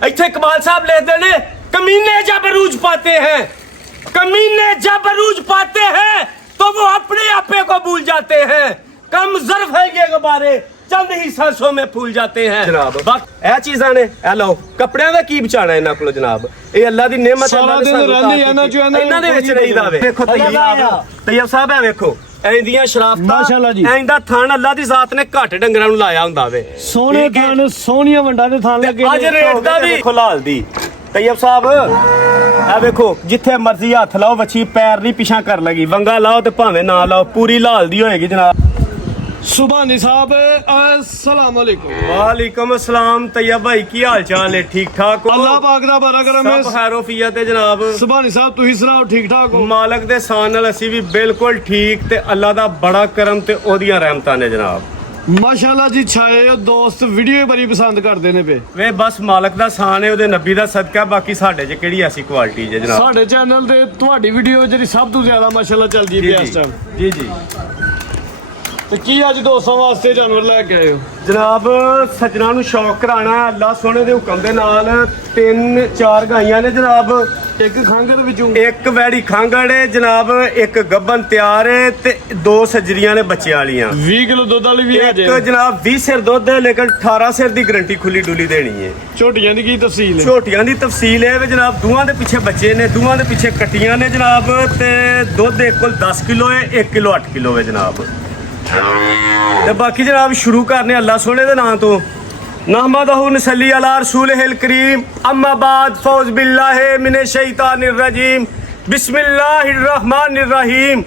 इत्थे इकबाल साहब लिखते ने कमीने जब अरूज पाते हैं, कमीने जब अरूज पाते हैं तो वो अपने आपे को भूल जाते हैं। कम ज़र्फ है ये गुब्बारे चंद ही सांसों में फूल जाते हैं जनाब। ਇਹ ਚੀਜ਼ਾਂ ਨੇ ਇਹ ਲਓ ਕੱਪੜਿਆਂ ਦਾ ਕੀ ਬਚਾਣਾ ਇਹਨਾਂ ਕੋਲ ਜਨਾਬ। ਇਹ ਅੱਲਾ ਦੀ ਨਿਮਤ ਹੈ, ਅੱਲਾ ਨੇ ਇਹਨਾਂ ਦੇ ਵਿੱਚ ਰਹੀਦਾ ਵੇ। ਦੇਖੋ ਤੈਯਬ ਸਾਹਿਬ ਹੈ ਵੇਖੋ ਐਂਦੀਆਂ ਸ਼ਰਾਫਤਾਂ ਮਾਸ਼ਾਅੱਲਾ ਜੀ। ਐਂਦਾ ਥਣ ਅੱਲਾ ਦੀ ਜ਼ਾਤ ਨੇ ਘੱਟ ਡੰਗਰਾਂ ਨੂੰ ਲਾਇਆ ਹੁੰਦਾ ਵੇ। ਸੋਹਣੇ ਥਣ ਸੋਹਣੀਆਂ ਵੰਡਾਂ ਦੇ ਥਣ ਲੱਗੇ ਅੱਜ ਰੇਟ ਦਾ ਵੀ ਖੁਲਾਲ ਦੀ ਤੈਯਬ ਸਾਹਿਬ ਆ ਵੇਖੋ ਜਿੱਥੇ ਮਰਜ਼ੀ ਹੱਥ ਲਾਓ ਵੱਛੀ ਪੈਰ ਨਹੀਂ ਪਿਛਾਂ ਕਰ ਲਗੀ, ਵੰਗਾ ਲਾਓ ਤੇ ਭਾਵੇਂ ਨਾ ਲਾਓ ਪੂਰੀ ਲਾਲ ਦੀ ਹੋਏਗੀ ਜਨਾਬ। सुभानी साहब अस्सलाम वालेकुम। वालेकुम अस्सलाम तैयब भाई की हाल चाल है? ठीक ठाक हो? अल्लाह पाक दा बड़ा करम है। सब खैरोफियत है जनाब। सुभानी साहब तुही सुनाओ ठीक ठाक हो? मालक दे शान नाल असी भी बिल्कुल ठीक ते अल्लाह दा बड़ा करम ते ओदियां रहमतां ने जनाब। माशाअल्लाह जी छाए हो दोस्त वीडियो बड़ी पसंद करदे ने पे। वे बस मालक दा शान है ओदे नबी दा सदका, बाकी साडे च केड़ी ऐसी क्वालिटी है जनाब। साडे चैनल ते तुहाडी वीडियो जेह्ड़ी सब तो ज्यादा माशाअल्लाह चलदी है इस टाइम। जी जी ਤੇ ਕੀ ਅੱਜ ਦੋਸਤਾਂ ਵਾਸਤੇ ਜਾਨਵਰ ਲੈ ਕੇ ਆਏ ਹੋ? ਜਨਾਬ ਸੱਜਣਾ ਨੂੰ ਸ਼ੌਕ ਕਰਾਣਾ ਅੱਲਾਹ ਸੋਹਣੇ ਦੇ ਹੁਕਮ ਦੇ ਨਾਲ 3-4 ਗਾਈਆਂ ਨੇ ਜਨਾਬ। ਇੱਕ ਖੰਗਰ ਵਿੱਚੋਂ ਇੱਕ ਵੈੜੀ ਖਾਂਗੜ ਹੈ ਜਨਾਬ, ਇੱਕ ਗੱਬਨ ਤਿਆਰ ਹੈ ਤੇ 2 ਸੱਜਰੀਆਂ ਨੇ ਬੱਚਿਆਂ ਵਾਲੀਆਂ। 20 ਕਿਲੋ ਦੁੱਧ ਵਾਲੀ ਵੀ ਹੈ ਜੇ। ਇੱਕ ਜਨਾਬ 20 ਸਿਰ ਦੁੱਧ ਹੈ ਲੇਕਿਨ 18 ਸਿਰ ਦੀ ਗਰੰਟੀ ਖੁੱਲੀ ਡੁੱਲੀ ਦੇਣੀ ਹੈ। ਝੋਟੀਆਂ ਦੀ ਕੀ ਤਫਸੀਲ ਹੈ? ਝੋਟੀਆਂ ਦੀ ਤਫਸੀਲ ਹੈ ਵੀ ਜਨਾਬ ਦੋਵਾਂ ਦੇ ਪਿੱਛੇ ਬੱਚੇ ਨੇ, ਦੋਵਾਂ ਦੇ ਪਿੱਛੇ ਕੱਟੀਆਂ ਨੇ ਜਨਾਬ ਤੇ ਦੁੱਧ ਇੱਕ ਕੋਲ 10 ਕਿਲੋ ਹੈ, 1 ਕਿਲੋ 8 ਕਿਲੋ ਹੈ ਜਨਾਬ। ਤੇ ਬਾਕੀ ਜਨਾਬ ਸ਼ੁਰੂ ਕਰਨੇ ਅੱਲਾਹ ਸੋਹਣੇ ਦੇ ਨਾਂ ਤੋਂ। नहमदहु नसल्ली अला रसूलिहिल करीम अम्मा बाद फौज बिल्लाहि मिनश शैतानिर रजीम बिस्मिल्लाहिर रहमानिर रहीम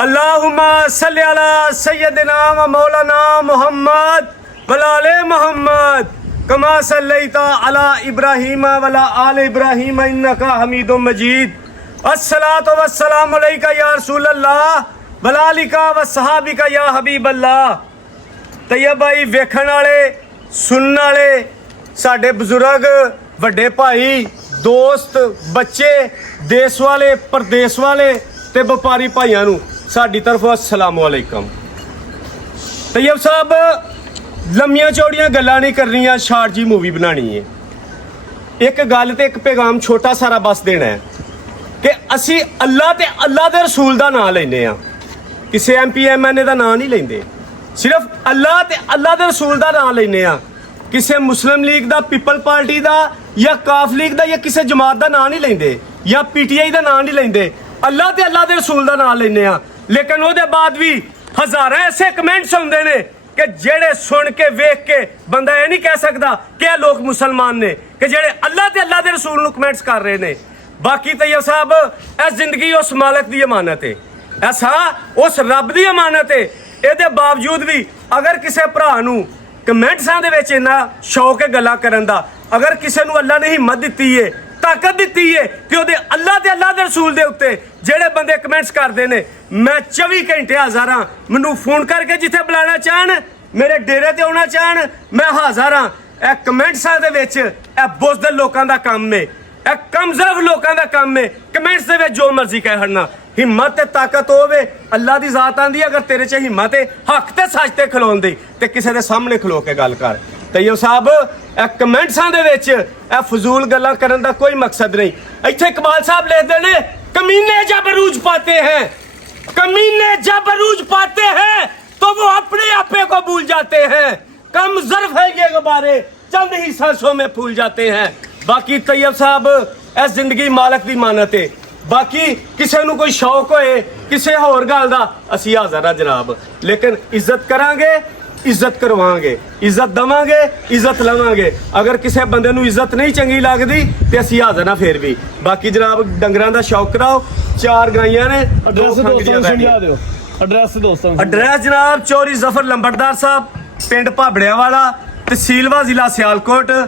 अल्लाहुम्मा सल्लि अला सय्यदिना व मौलाना मुहम्मद व आले मुहम्मद कमा सल्लैता अला इब्राहीम व अला आले इब्राहीम इन्नका हमीदुम मजीद अस्सलातु वस्सलामु अलैका या रसूल अल्लाह व आलिका व सहाबिका या हबीब अल्लाह। तैयब भाई वेखण वाले सुनने वाले साडे बुजुर्ग वड्डे भाई दोस्त बच्चे देश वाले परदेश वाले ते व्यापारी भाइयों नूं साडी तरफों अस्सलाम वालेकुम। तैयब साहब लम्मियां चौड़ियां गल्लां नहीं करनियां, शार्ट जी मूवी बनानी है। एक गल ते एक पैगाम छोटा सारा बस देना है कि असी अल्लाह ते अल्लाह दे रसूल दा नाम लैंदे आ, किसी MP MNA दा नाम नहीं लैंदे। सिर्फ अल्लाह ते अल्लाह दे रसूल दा नाम लैने आ, किसी मुस्लिम लीग दा, पीपल पार्टी दा या काफ लीग दा या किसी जमात दा नाम नहीं लेंदे या PTI दा नाम नहीं लेंदे। अल्लाह ते अल्लाह दे रसूल दा नाम लेने आ। लेकिन ओहदे बाद भी हज़ारां ऐसे कमेंट्स होंदे ने कि जेड़े सुन के वेख के बंदा ये नहीं कह सकदा कि ये लोग मुसलमान ने कि जेड़े अल्लाह ते अल्लाह दे रसूल नूं कमेंट्स कर रहे ने। बाकी तैयब साहब इह जिंदगी उस मालक दी अमानत है, ऐसा उस रब दी अमानत है। ਇਹਦੇ ਬਾਵਜੂਦ ਵੀ ਅਗਰ ਕਿਸੇ ਭਰਾ ਨੂੰ ਕਮੈਂਟਸਾਂ ਦੇ ਵਿੱਚ ਇੰਨਾ ਸ਼ੌਕ ਹੈ ਗੱਲਾਂ ਕਰਨ ਦਾ, ਅਗਰ ਕਿਸੇ ਨੂੰ ਅੱਲਾ ਨੇ ਹਿੰਮਤ ਦਿੱਤੀ ਹੈ, ਤਾਕਤ ਦਿੱਤੀ ਹੈ ਕਿ ਉਹਦੇ ਅੱਲਾ ਤੇ ਅੱਲਾ ਦੇ ਰਸੂਲ ਦੇ ਉੱਤੇ ਜਿਹੜੇ ਬੰਦੇ ਕਮੈਂਟਸ ਕਰਦੇ ਨੇ, ਮੈਂ 24 ਘੰਟੇ ਹਾਜ਼ਰ ਹਾਂ। ਮੈਨੂੰ ਫੋਨ ਕਰਕੇ ਜਿੱਥੇ ਬੁਲਾਣਾ ਚਾਹਣ, ਮੇਰੇ ਡੇਰੇ ਤੇ ਆਉਣਾ ਚਾਹਣ, ਮੈਂ ਹਾਜ਼ਰ ਹਾਂ। ਇਹ ਕਮੈਂਟਸਾਂ ਦੇ ਵਿੱਚ ਇਹ ਬੁਜ਼ਦਿਲ ਲੋਕਾਂ ਦਾ ਕੰਮ ਹੈ, ਇਹ ਕਮਜ਼ੋਰ ਲੋਕਾਂ ਦਾ ਕੰਮ ਹੈ। ਕਮੈਂਟਸ ਦੇ ਵਿੱਚ ਜੋ ਮਰਜ਼ੀ ਕਹਿ ਹੜਨਾ। हिम्मत ते ताकत होवे अल्लाह दी जात आंदी, अगर तेरे च हिम्मत है हक ते सच ते खलोण दी ते किसी दे सामने खलो के गल कर। तैयब साहब ए कमेंट्सां दे विच ए फजूल गल्लां करन दा कोई मकसद नहीं। इत्थे इकबाल साहब लिखदे ने कमीने जब अरूज पाते हैं, कमीने जब अरूज पाते हैं तो वो अपने आपे को भूल जाते हैं। कम ज़र्फ है ये गुब्बारे चंद ही सांसों में फूल जाते हैं। बाकी तैयब साहब ए जिंदगी मालक दी मानत है। बाकी किसी नूं कोई शौक होए किसी होर गल दा असी हाज़र आ जनाब, लेकिन इज्जत करांगे, इज्जत करवांगे, इज्जत दवांगे, इज्जत लवांगे। अगर किसी बंदे नूं इज्जत नहीं चंगी लगदी ते असी हाज़र आ फिर भी। बाकी जनाब डंगरां दा शौक कराओ, 4 गाइयां ने। एड्रैस जनाब चौरी जफर लंबड़दार साहब, पिंड भाबड़िया वाला, तहसील जिला सियालकोट,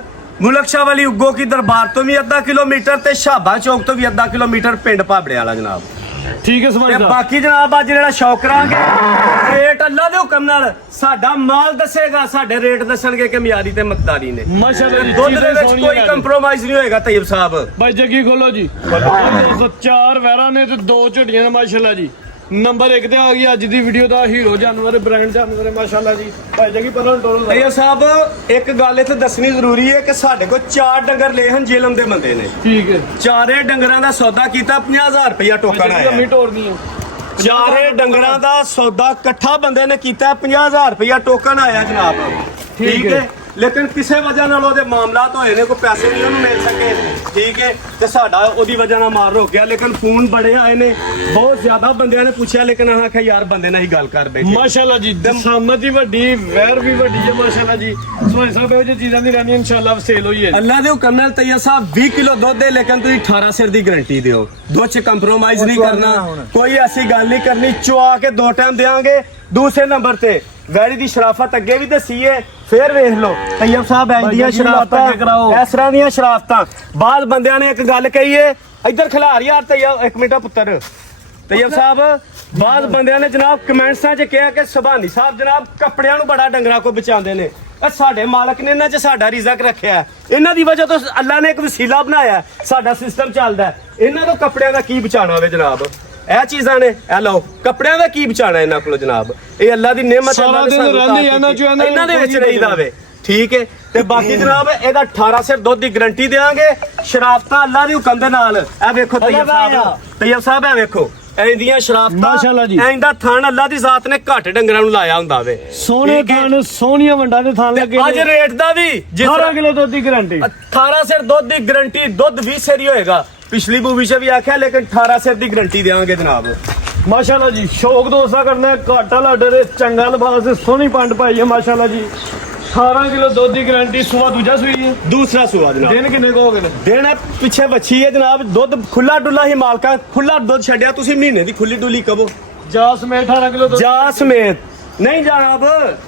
मुलक शाह वाली उग्गो की दरबार तो भी 1/2 किलोमीटर ते शाबा चौक तो भी 1/2 किलोमीटर पिंड भाबड़े वाला जनाब। ठीक है समझ। बाकी जनाब अज जेड़ा शौक करांगे रेट अल्लाह दे हुक्म नाल साडा माल दसेगा, साडे रेट दसणगे कि मियारी ते मकदारी ने। माशाअल्लाह दुध दे विच कोई कंप्रोमाइज नहीं होएगा। तैयब साहब भाई जग्गी खोलो जी। 4 वैरा ने ते 2 झोटियां ने माशाअल्लाह जी। ਨੰਬਰ 1 ਤੇ ਆ ਗਈ ਅੱਜ ਦੀ ਵੀਡੀਓ ਦਾ ਹੀਰੋ ਜਾਨਵਰ ਬ੍ਰਾਂਡ ਜਾਨਵਰ ਹੈ ਮਾਸ਼ਾਅੱਲਾ ਜੀ। ਭਾਈ ਜਗੀ ਪਰ ਟੋਲ ਤਈਅਬ ਸਾਹਿਬ ਇੱਕ ਗੱਲ ਇੱਥੇ ਦੱਸਣੀ ਜ਼ਰੂਰੀ ਹੈ ਕਿ ਸਾਡੇ ਕੋਲ 4 ਡੰਗਰ ਲਏ ਹਨ ਜੇਲਮ ਦੇ ਬੰਦੇ ਨੇ। ਠੀਕ ਹੈ। ਚਾਰੇ ਡੰਗਰਾਂ ਦਾ ਸੌਦਾ ਕੀਤਾ 50000 ਰੁਪਇਆ ਟੋਕਨ ਆਇਆ। ਮੀ ਤੋੜਨੀ ਹੈ। ਚਾਰੇ ਡੰਗਰਾਂ ਦਾ ਸੌਦਾ ਇਕੱਠਾ ਬੰਦੇ ਨੇ ਕੀਤਾ 50000 ਰੁਪਇਆ ਟੋਕਨ ਆਇਆ ਜਨਾਬ। ਠੀਕ ਹੈ। ਲੇਕਿਨ ਕਿਸੇ ਵਜ੍ਹਾ ਨਾਲ ਉਹਦੇ ਮਾਮਲਾਤ ਹੋਏ ਨੇ, ਕੋਈ ਪੈਸੇ ਨਹੀਂ ਉਹਨੂੰ ਮਿਲ ਸਕੇ। ਠੀਕ ਹੈ। ਤੇ ਸਾਡਾ ਉਹਦੀ ਵਜ੍ਹਾ ਨਾਲ ਮਾਰ ਰੁਕ ਗਿਆ। ਲੇਕਿਨ ਫੋਨ ਬੜੇ ਆਏ ਨੇ, ਬਹੁਤ ਜ਼ਿਆਦਾ ਬੰਦਿਆਂ ਨੇ ਪੁੱਛਿਆ, ਲੇਕਿਨ ਆਹ ਆਖਿਆ ਯਾਰ ਬੰਦੇ ਨਾਲ ਹੀ ਗੱਲ ਕਰ ਬੈਠੇ। ਮਾਸ਼ਾਅੱਲਾ ਜੀ ਸਾਮਤ ਹੀ ਵੱਡੀ ਵੈਰ ਵੀ ਵੱਡੀ ਹੈ ਮਾਸ਼ਾਅੱਲਾ ਜੀ। ਸੋਹਣੇ ਸਾਹਿਬ ਇਹੋ ਜਿਹੀ ਚੀਜ਼ਾਂ ਦੀ ਰਹਿਣੀ ਇਨਸ਼ਾਅੱਲਾ ਸੇਲ ਹੋਈ ਹੈ। ਅੱਲਾ ਦੇ ਹੁਕਮ ਨਾਲ ਤਈਅਬ ਸਾਹਿਬ 20 ਕਿਲੋ ਦੁੱਧ ਦੇ, ਲੇਕਿਨ ਤੁਸੀਂ 18 ਸਿਰ ਦੀ ਗਾਰੰਟੀ ਦਿਓ। ਦੁੱਧ 'ਚ ਕੰਪਰੋਮਾਈਜ਼ ਨਹੀਂ ਕਰਨਾ, ਕੋਈ ਐਸੀ ਗੱਲ ਨਹੀਂ ਕਰਨੀ। ਚੁਆ ਕੇ 2 ਟਾਈਮ ਦੇਾਂਗੇ। ਦੂਸਰੇ ਨੰਬਰ ਤੇ ਵੈਰੀ ਦੀ ਸ਼ਰਾਫਤ ਅੱਗੇ ਵੀ ਦੱਸੀਏ, ਫੇਰ ਵੇਖ ਲਓ ਤਈਅਬ ਸਾਹਿਬ ਐਂਦੀਆਂ ਸ਼ਰਾਫਤਾਂ, ਇਸ ਤਰ੍ਹਾਂ ਦੀਆਂ ਸ਼ਰਾਫਤਾਂ। ਬਾਅਦ ਬੰਦਿਆਂ ਨੇ ਇੱਕ ਗੱਲ ਕਹੀ ਏ, ਇੱਧਰ ਖਿਲਾਰ ਯਾਰ ਤਈਅਬ, 1 ਮਿੰਟ ਪੁੱਤਰ। ਤਈਅਬ ਸਾਹਿਬ ਬਾਅਦ ਬੰਦਿਆਂ ਨੇ ਜਨਾਬ ਕਮੈਂਟਸਾਂ 'ਚ ਕਿਹਾ ਕਿ ਸੁਭਾਨੀ ਸਾਹਿਬ ਜਨਾਬ ਕੱਪੜਿਆਂ ਨੂੰ ਬੜਾ ਡੰਗਰਾਂ ਕੋ ਬਚਾਉਂਦੇ ਨੇ। ਇਹ ਸਾਡੇ ਮਾਲਕ ਨੇ ਇਹਨਾਂ 'ਚ ਸਾਡਾ ਰਿਜ਼ਕ ਰੱਖਿਆ, ਇਹਨਾਂ ਦੀ ਵਜ੍ਹਾ ਤੋਂ ਅੱਲਾ ਨੇ ਇੱਕ ਵਸੀਲਾ ਬਣਾਇਆ, ਸਾਡਾ ਸਿਸਟਮ ਚੱਲਦਾ। ਇਹਨਾਂ ਤੋਂ ਕੱਪੜਿਆਂ ਦਾ ਕੀ ਬਚਾਉਣਾ ਹੋਵੇ ਜਨਾਬ? ਇਹ ਚੀਜ਼ਾਂ ਨੇ, ਇਹ ਲਓ ਕੱਪੜਿਆਂ ਦਾ ਕੀ ਬਚਾਣਾ ਇਹਨਾਂ ਕੋਲ ਜਨਾਬ? ਇਹ ਅੱਲਾ ਦੀ ਨਿਮਤ ਇਹਨਾਂ ਦੇ ਵਿੱਚ ਰਹੀਦਾ ਵੇ। ਠੀਕ ਹੈ। ਤੇ ਬਾਕੀ ਜਨਾਬ ਇਹਦਾ 18 ਸਿਰ ਦੁੱਧ ਦੀ ਗਾਰੰਟੀ ਦੇਵਾਂਗੇ। ਸ਼ਰਾਫਤਾਂ ਅੱਲਾ ਦੇ ਹੁਕਮ ਦੇ ਨਾਲ। ਇਹ ਵੇਖੋ ਤਈਅਬ ਸਾਹਿਬ, ਇਹ ਵੇਖੋ ਐਂਦੀਆਂ ਸ਼ਰਾਫਤਾਂ ਮਾਸ਼ਾਅੱਲਾ ਜੀ। ਐਂਦਾ ਥਣ ਅੱਲਾ ਦੀ ਜ਼ਾਤ ਨੇ ਘੱਟ ਡੰਗਰਾਂ ਨੂੰ ਲਾਇਆ ਹੁੰਦਾ ਵੇ। ਸੋਹਣੇ ਥਣ, ਸੋਹਣੀਆਂ ਵੰਡਾਂ ਦੇ ਥਣ ਲੱਗੇ। ਅੱਜ ਰੇਟ ਦਾ ਵੀ 18 ਕਿਲੋ ਦੁੱਧ ਦੀ ਗਾਰੰਟੀ, 18 ਸਿਰ ਦੁੱਧ ਦੀ ਗਾਰੰਟੀ। ਦੁੱਧ 20 ਸਿਰ ਹੀ ਹੋਏਗਾ, ਪਿਛਲੀ ਮੂਵੀ 'ਚ ਵੀ ਆਖਿਆ, ਲੇਕਿਨ 18 ਸਿਰ ਦੀ ਗਾਰੰਟੀ ਦੇਵਾਂਗੇ ਜਨਾਬ। ਮਾਸ਼ਾਅੱਲਾ ਜੀ। ਸ਼ੌਕ ਦੋਸਤਾ ਕਰਨਾ ਘਾਟਾ ਲਾਡਰ ਦੇ ਚੰਗਾ ਲਿਬਾਸ ਸੋਹਣੀ ਪੰਡ ਪਾਈ ਹੈ ਮਾਸ਼ਾਅੱਲਾ ਜੀ। 18 ਕਿਲੋ ਦੁੱਧ ਦੀ ਗਾਰੰਟੀ। ਸੂਆ ਦੂਜਾ ਸੂਈ ਹੈ, ਦੂਸਰਾ ਸੂਆ ਜਨਾਬ। ਦਿਨ ਕਿੰਨੇ ਕੋ ਹੋ ਗਏ ਨੇ? ਦਿਨ ਪਿੱਛੇ ਵੱਛੀ ਹੈ ਜਨਾਬ। ਦੁੱਧ ਖੁੱਲਾ ਡੁੱਲਾ ਹੀ ਮਾਲਕਾ, ਖੁੱਲਾ ਦੁੱਧ ਛੱਡਿਆ ਤੁਸੀਂ ਮਹੀਨੇ ਦੀ ਖੁੱਲੀ ਡੁੱਲੀ ਕਹੋ। ਜਾ ਸਮੇਤ 18 ਕਿਲੋ ਦੁੱਧ। ਜਾ ਸਮੇਤ ਨਹੀਂ ਜਨਾਬ,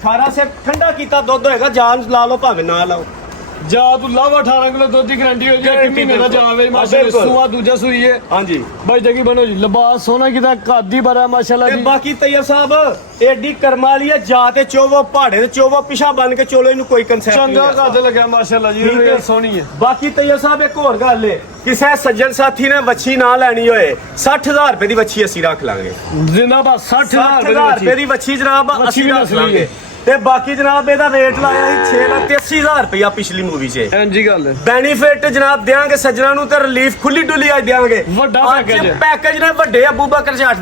18 ਸਿਰ ਠੰਡਾ ਕੀਤਾ ਦੁੱਧ ਹੋਏਗਾ। ਜਾਨ ਲਾ ਲਓ ਭਾਵੇਂ ਨਾ ਲਾਓ। ਜਾ ਤੂੰ ਲਾਵਾ 18 ਕਿਲੋ ਦੁੱਧ ਦੀ ਗਾਰੰਟੀ ਹੋ ਜਾਏ। ਕਿੰਨੀ ਮੇਰਾ ਜਾਵੇ ਮਾਸ਼ਾਅੱਲਾ। ਸੂਆ ਦੂਜਾ ਸੂਈ ਹੈ। ਹਾਂਜੀ ਭਾਈ ਜਗੀ ਬਣੋ ਜੀ। ਲਿਬਾਸ ਸੋਹਣਾ ਕਿਦਾ, ਕਾਦੀ ਬੜਾ ਮਾਸ਼ਾਅੱਲਾ ਤੇ ਜੀ। ਬਾਕੀ ਤਈਅਬ ਸਾਹਿਬ ਏਡੀ ਕਰਮਾਂ ਵਾਲੀ ਹੈ, ਜਾ ਤੇ ਚੋਵੋ ਪਹਾੜੇ ਤੇ ਚੋਵੋ ਪਿਛਾ ਬਨ ਕੇ ਚੋਲੋ, ਇਹਨੂੰ ਕੋਈ ਕੰਸੈਪਟ ਨਹੀਂ ਚੰਗਾ ਹੈ। ਕੱਦ ਲੱਗਿਆ ਮਾਸ਼ਾਅੱਲਾ ਜੀ। ਠੀਕ ਹੈ। ਸੋਹਣੀ ਹੈ। ਬਾਕੀ ਤਈਅਬ ਸਾਹਿਬ ਇੱਕ ਹੋਰ ਗੱਲ ਏ, ਕਿਸੇ ਸੱਜਣ ਸਾਥੀ ਨੇ ਵੱਛੀ ਨਾ ਲੈਣੀ ਹੋਏ 60000 ਰੁਪਏ ਦੀ ਵੱਛੀ ਅਸੀਂ ਰੱਖ ਲਾਂਗੇ। ਜ਼ਿੰਦਾਬਾਦ। 60000 ਰੁਪਏ ਦੀ ਵੱਛੀ ਜਨਾਬ ਵੱਛੀ ਅਸੀਂ ਵੀ ਰੱਖ ਨਸਲੀ ਲਾਂਗੇ। ਹੈ। ਤੇ ਬਾਕੀ ਜਨਾਬ ਇਹਦਾ ਰੇਟ ਲਾਇਆ ਸੀ 6,83,000 ਰੁਪਇਆ ਪਿਛਲੀ ਮੂਵੀ 'ਚ। ਇੰਜੀ ਗੱਲ ਹੈ। ਬੈਨੀਫਿਟ ਜਨਾਬ ਦਿਆਂਗੇ ਸੱਜਣਾ ਨੂੰ, ਤੇ ਰਿਲੀਫ ਖੁੱਲੀ ਡੁੱਲੀ ਅੱਜ ਦਿਆਂਗੇ। ਵੱਡਾ ਪੈਕੇਜ ਹੈ। ਪੈਕੇਜ ਨੇ ਵੱਡੇ ਅਬੂ ਬਕਰ ਜੱਟ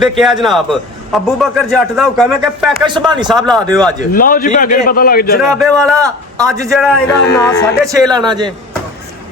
ਦੇ ਕਿਹਾ ਜਨਾਬ। ਅਬੂ ਬਕਰ ਜੱਟ ਦਾ ਹੁਕਮ ਹੈ ਕਿ ਪੈਕੇਜ ਸੁਭਾਨੀ ਸਾਹਿਬ ਲਾ ਦਿਓ ਅੱਜ। ਲਓ ਜੀ ਪੈਕੇਜ ਪਤਾ ਲੱਗ ਜਾਣਾ। ਜਨਾਬੇ ਵਾਲਾ ਅੱਜ ਜਿਹੜਾ ਇਹਦਾ ਨਾਂ 6.5 ਲਾਣਾ ਜੇ।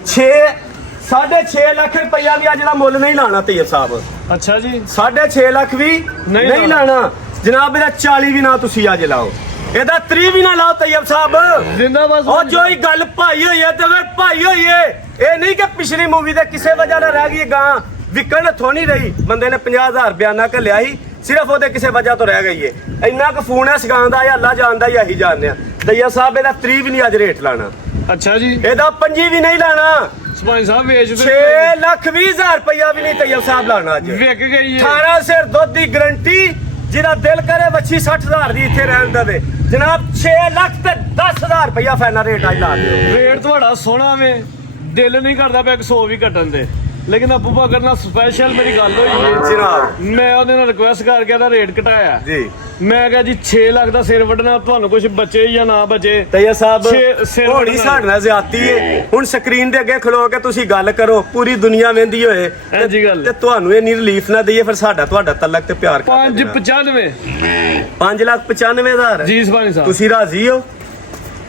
6.5 ਲੱਖ ਰੁਪਇਆ ਵੀ ਅੱਜ ਦਾ ਮੁੱਲ ਨਹੀਂ ਲਾਣਾ ਤਈਅਬ ਸਾਹਿਬ। ਅੱਛਾ ਜੀ। 6.5 ਲੱਖ ਵੀ ਨਹੀਂ ਲਾਣਾ ਜਨਾਬ। ਇਹਦਾ 40 ਵੀ ਨਾ ਤੁਸੀਂ ਅੱਜ ਲਾਓ, ਇਹਦਾ 30 ਵੀ ਨਾ ਲਾਓ ਤਈਅਬ ਸਾਹਿਬ। ਜ਼ਿੰਦਾਬਾਦ। ਉਹ ਜੋ ਹੀ ਗੱਲ ਭਾਈ ਹੋਈ ਹੈ ਤੇ ਫਿਰ ਭਾਈ ਹੋਈ ਹੈ। ਇਹ ਨਹੀਂ ਕਿ ਪਿਛਲੀ ਮੂਵੀ ਦੇ ਕਿਸੇ ਵਜ੍ਹਾ ਨਾਲ ਰਹਿ ਗਈ ਗਾਂ, ਵਿਕਣ ਥੋ ਨਹੀਂ ਰਹੀ। ਬੰਦੇ ਨੇ 50,000 ਬਿਆਨਾ ਘੱਲਿਆ ਸੀ, ਸਿਰਫ ਉਹਦੇ ਕਿਸੇ ਵਜ੍ਹਾ ਤੋਂ ਰਹਿ ਗਈ ਹੈ। ਇੰਨਾ ਕੁ ਫੋਨ ਹੈ ਸਗਾਂ ਦਾ, ਅੱਲਾ ਜਾਣਦਾ ਹੀ, ਆਹੀ ਜਾਣਦੇ ਆ। ਤਈਅਬ ਸਾਹਿਬ ਇਹਦਾ 30 ਵੀ ਨਹੀਂ ਅੱਜ ਰੇਟ ਲਾਣਾ। ਅੱਛਾ ਜੀ। ਇਹਦਾ 25 ਵੀ ਨਹੀਂ ਲਾਣਾ। ਸਪਾਈ ਸਾਹਿਬ ਵੇਚਦੇ 6,20,000 ਰੁਪਇਆ ਵੀ ਨਹੀਂ ਤਈਅਬ ਸਾਹਿਬ ਲਾਣਾ ਅੱਜ। ਵਿਕ ਗਈ ਹੈ। 18 ਸਿਰ ਦੁੱਧ ਦੀ ਗਾਰੰਟੀ। ਜਿਹਦਾ ਦਿਲ ਕਰੇ ਵੱਛੀ 60,000 ਦੀ ਇੱਥੇ ਰਹਿਣ ਦੇਵੇ ਜਨਾਬ। 6,10,000 ਰੁਪਇਆ ਫਾਈਨਲ ਰੇਟ ਅੱਜ ਲਾ ਦਿਓ। ਰੇਟ ਤੁਹਾਡਾ ਸੋਹਣਾ ਵੇ, ਦਿਲ ਨਹੀਂ ਕਰਦਾ ਪਿਆ 100 ਵੀ ਕੱਟਣ ਦੇ, ਲੇਕਿਨ ਅਬੂ ਬਕਰ ਨਾਲ ਸਪੈਸ਼ਲ ਮੇਰੀ ਗੱਲ ਹੋਈ ਹੈ ਜਨਾਬ। ਮੈਂ ਉਹਦੇ ਨਾਲ ਰਿਕੁਐਸਟ ਕਰਕੇ ਇਹਦਾ ਰੇਟ ਘਟਾਇਆ ਜੀ। ਮੈਂ ਕਿਹਾ ਜੀ 6 ਲੱਖ ਦਾ ਸਿਰ ਵੱਢਣਾ, ਤੁਹਾਨੂੰ ਕੁਝ ਬਚੇ ਜਾਂ ਨਾ ਬਚੇ। ਤਈਅਬ ਸਾਹਿਬ ਸਿਰ ਹੋਣੀ ਵੱਢਣਾ। ਸਾਡੇ ਨਾਲ ਜ਼ਿਆਦਤੀ ਏ। ਹੁਣ ਸਕਰੀਨ ਦੇ ਅੱਗੇ ਖਲੋ ਕੇ ਤੁਸੀਂ ਗੱਲ ਕਰੋ, ਪੂਰੀ ਦੁਨੀਆ ਵੇਂਦੀ ਹੋਏ ਹਾਂਜੀ ਗੱਲ। ਤੇ ਤੁਹਾਨੂੰ ਇੰਨੀ ਰਿਲੀਫ ਨਾ ਦਈਏ, ਫਿਰ ਸਾਡਾ ਤੁਹਾਡਾ ਤਲਕ ਤੇ ਪਿਆਰ 595 5,95,000 ਜੀ ਸਪਾਈ ਸਾਹਿਬ। ਤੁਸੀਂ ਰਾਜ਼ੀ ਹੋ?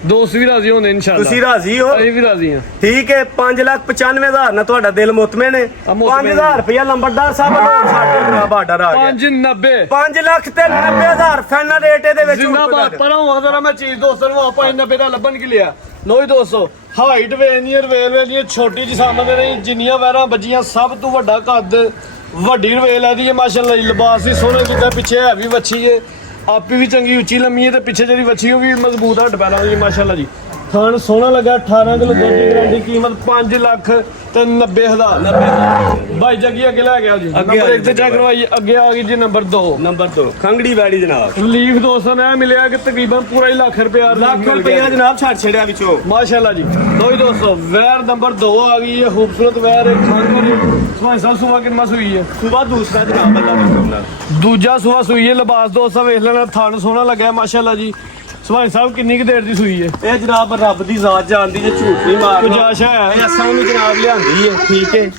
ਦੋਸਤ ਵੀ ਰਾਜ਼ੀ ਹੋਣੇ ਇਨਸ਼ਾਅੱਲਾ। ਤੁਸੀਂ ਰਾਜ਼ੀ ਹੋ? ਅਸੀਂ ਵੀ ਰਾਜ਼ੀ ਹਾਂ। ਠੀਕ ਹੈ। 5,95,000 ਨਾਲ ਤੁਹਾਡਾ ਦਿਲ ਮੁਤਮਿਨ ਹੈ। ਮੁਤਮਿਨ। 5,000 ਰੁਪਇਆ ਲੰਬੜਦਾਰ ਸਾਹਿਬ ਸਾਡੇ ਨਾਲ ਬਾਰਡਰ ਆ ਗਿਆ। 590 5,90,000 ਫਾਈਨਲ ਰੇਟ ਇਹਦੇ ਵਿੱਚ। ਜ਼ਿੰਦਾਬਾਦ। ਪਰ ਉਹ ਜ਼ਰਾ ਮੈਂ ਚੀਜ਼ ਦੋਸਤਾਂ ਨੂੰ ਆਪਾਂ 90 ਦਾ ਲੱਭਣ ਕੀ ਲਿਆ। ਲੋ ਜੀ ਦੋਸਤੋ, ਹਾਈਟ ਵੇਨੀਅਰ ਵੇਲ ਦੀ ਛੋਟੀ ਜੀ ਸਾਹਮਣੇ ਨਹੀਂ, ਜਿੰਨੀਆਂ ਵੈਰਾਂ ਵੱਜੀਆਂ ਸਭ ਤੋਂ ਵੱਡਾ ਕੱਦ ਵੱਡੀ ਵੇਲ ਇਹਦੀ ਹੈ ਮਾਸ਼ਾਅੱਲਾ। ਲਿਬਾਸ ਵੀ ਸੋਹਣੇ ਜਿੱਦਾਂ ਪਿੱਛੇ ਹੈਵੀ ਵੱਛੀ ਹੈ, ਆਪੀ ਵੀ ਚੰਗੀ ਉੱਚੀ ਲੰਮੀ ਹੈ, ਤੇ ਪਿੱਛੇ ਜਿਹੜੀ ਵੱਛੀ ਉਹ ਵੀ ਮਜ਼ਬੂਤ ਹੱਡ ਪੈਰਾਂ ਦੀ ਮਾਸ਼ਾਅੱਲਾ ਜੀ। ਥਣ ਸੋਹਣਾ ਲੱਗਾ 18 ਕਿਲੋ ਦੁੱਧ ਦੀ ਗਾਰੰਟੀ ਕੀਮਤ 5,90,000 ਬਾਈ ਜੱਗੀ ਅੱਗੇ ਲੈ ਗਿਆ ਜੀ ਨੰਬਰ 1 ਤੇ ਚੈੱਕ ਕਰਵਾਈਏ ਅੱਗੇ ਆ ਗਈ ਜੀ ਨੰਬਰ 2 ਨੰਬਰ 2 ਖੰਗੜੀ ਵੈੜੀ ਜਨਾਬ ਲੀਫ ਦੋਸਤਾਂ ਨੇ ਮਿਲਿਆ ਕਿ ਤਕਰੀਬਨ ਪੂਰਾ ਹੀ ਲੱਖ ਰੁਪਿਆ ਲੱਖ ਰੁਪਇਆ ਜਨਾਬ ਛੱਡ ਛੜਿਆ ਵਿੱਚੋਂ ਮਾਸ਼ਾਅੱਲਾ ਜੀ ਲੋ ਜੀ ਦੋਸਤੋ ਵੈਰ ਨੰਬਰ 2 ਆ ਗਈ ਹੈ ਖੂਬਸੂਰਤ ਵੈਰ ਖੰਗੜੀ ਸਮਾਂ ਸਾਲ ਸੁਬਾ ਕਿੰਨਾ ਸੂਈ ਹੈ ਸੁਬਾ ਦੂਸਰਾ ਜਨਾਬ ਅੱਲਾ ਦੇ ਹੁਕਮ ਨਾਲ ਦੂਜਾ ਸੁਬਾ ਸੂਈ ਹੈ ਲਿਬਾਸ ਦੋਸਤਾਂ ਵੇਖ ਲੈਣਾ ਥਣ ਸੋਹਣਾ ਲੱਗਿਆ ਮਾਸ਼ਾਅੱਲਾ ਜੀ ਸਵਾਈ ਸਾਹਿਬ ਕਿੰਨੀ ਕੁ ਦੇਰ ਦੀ ਸੂਈ ਹੈ ਇਹ ਜਨਾਬ ਰੱਬ ਦੀ ਜ਼ਾਤ ਜਾਣਦੀ ਜੇ ਝੂਠ ਨਹੀਂ ਮਾਰਦਾ ਗੁਜਾਇਸ਼ਾ ਹੈ ਇਹ ਅਸਾਂ ਨੂੰ ਜਨਾਬ ਲਿਆਂਦੀ ਹੈ ਠੀਕ ਹੈ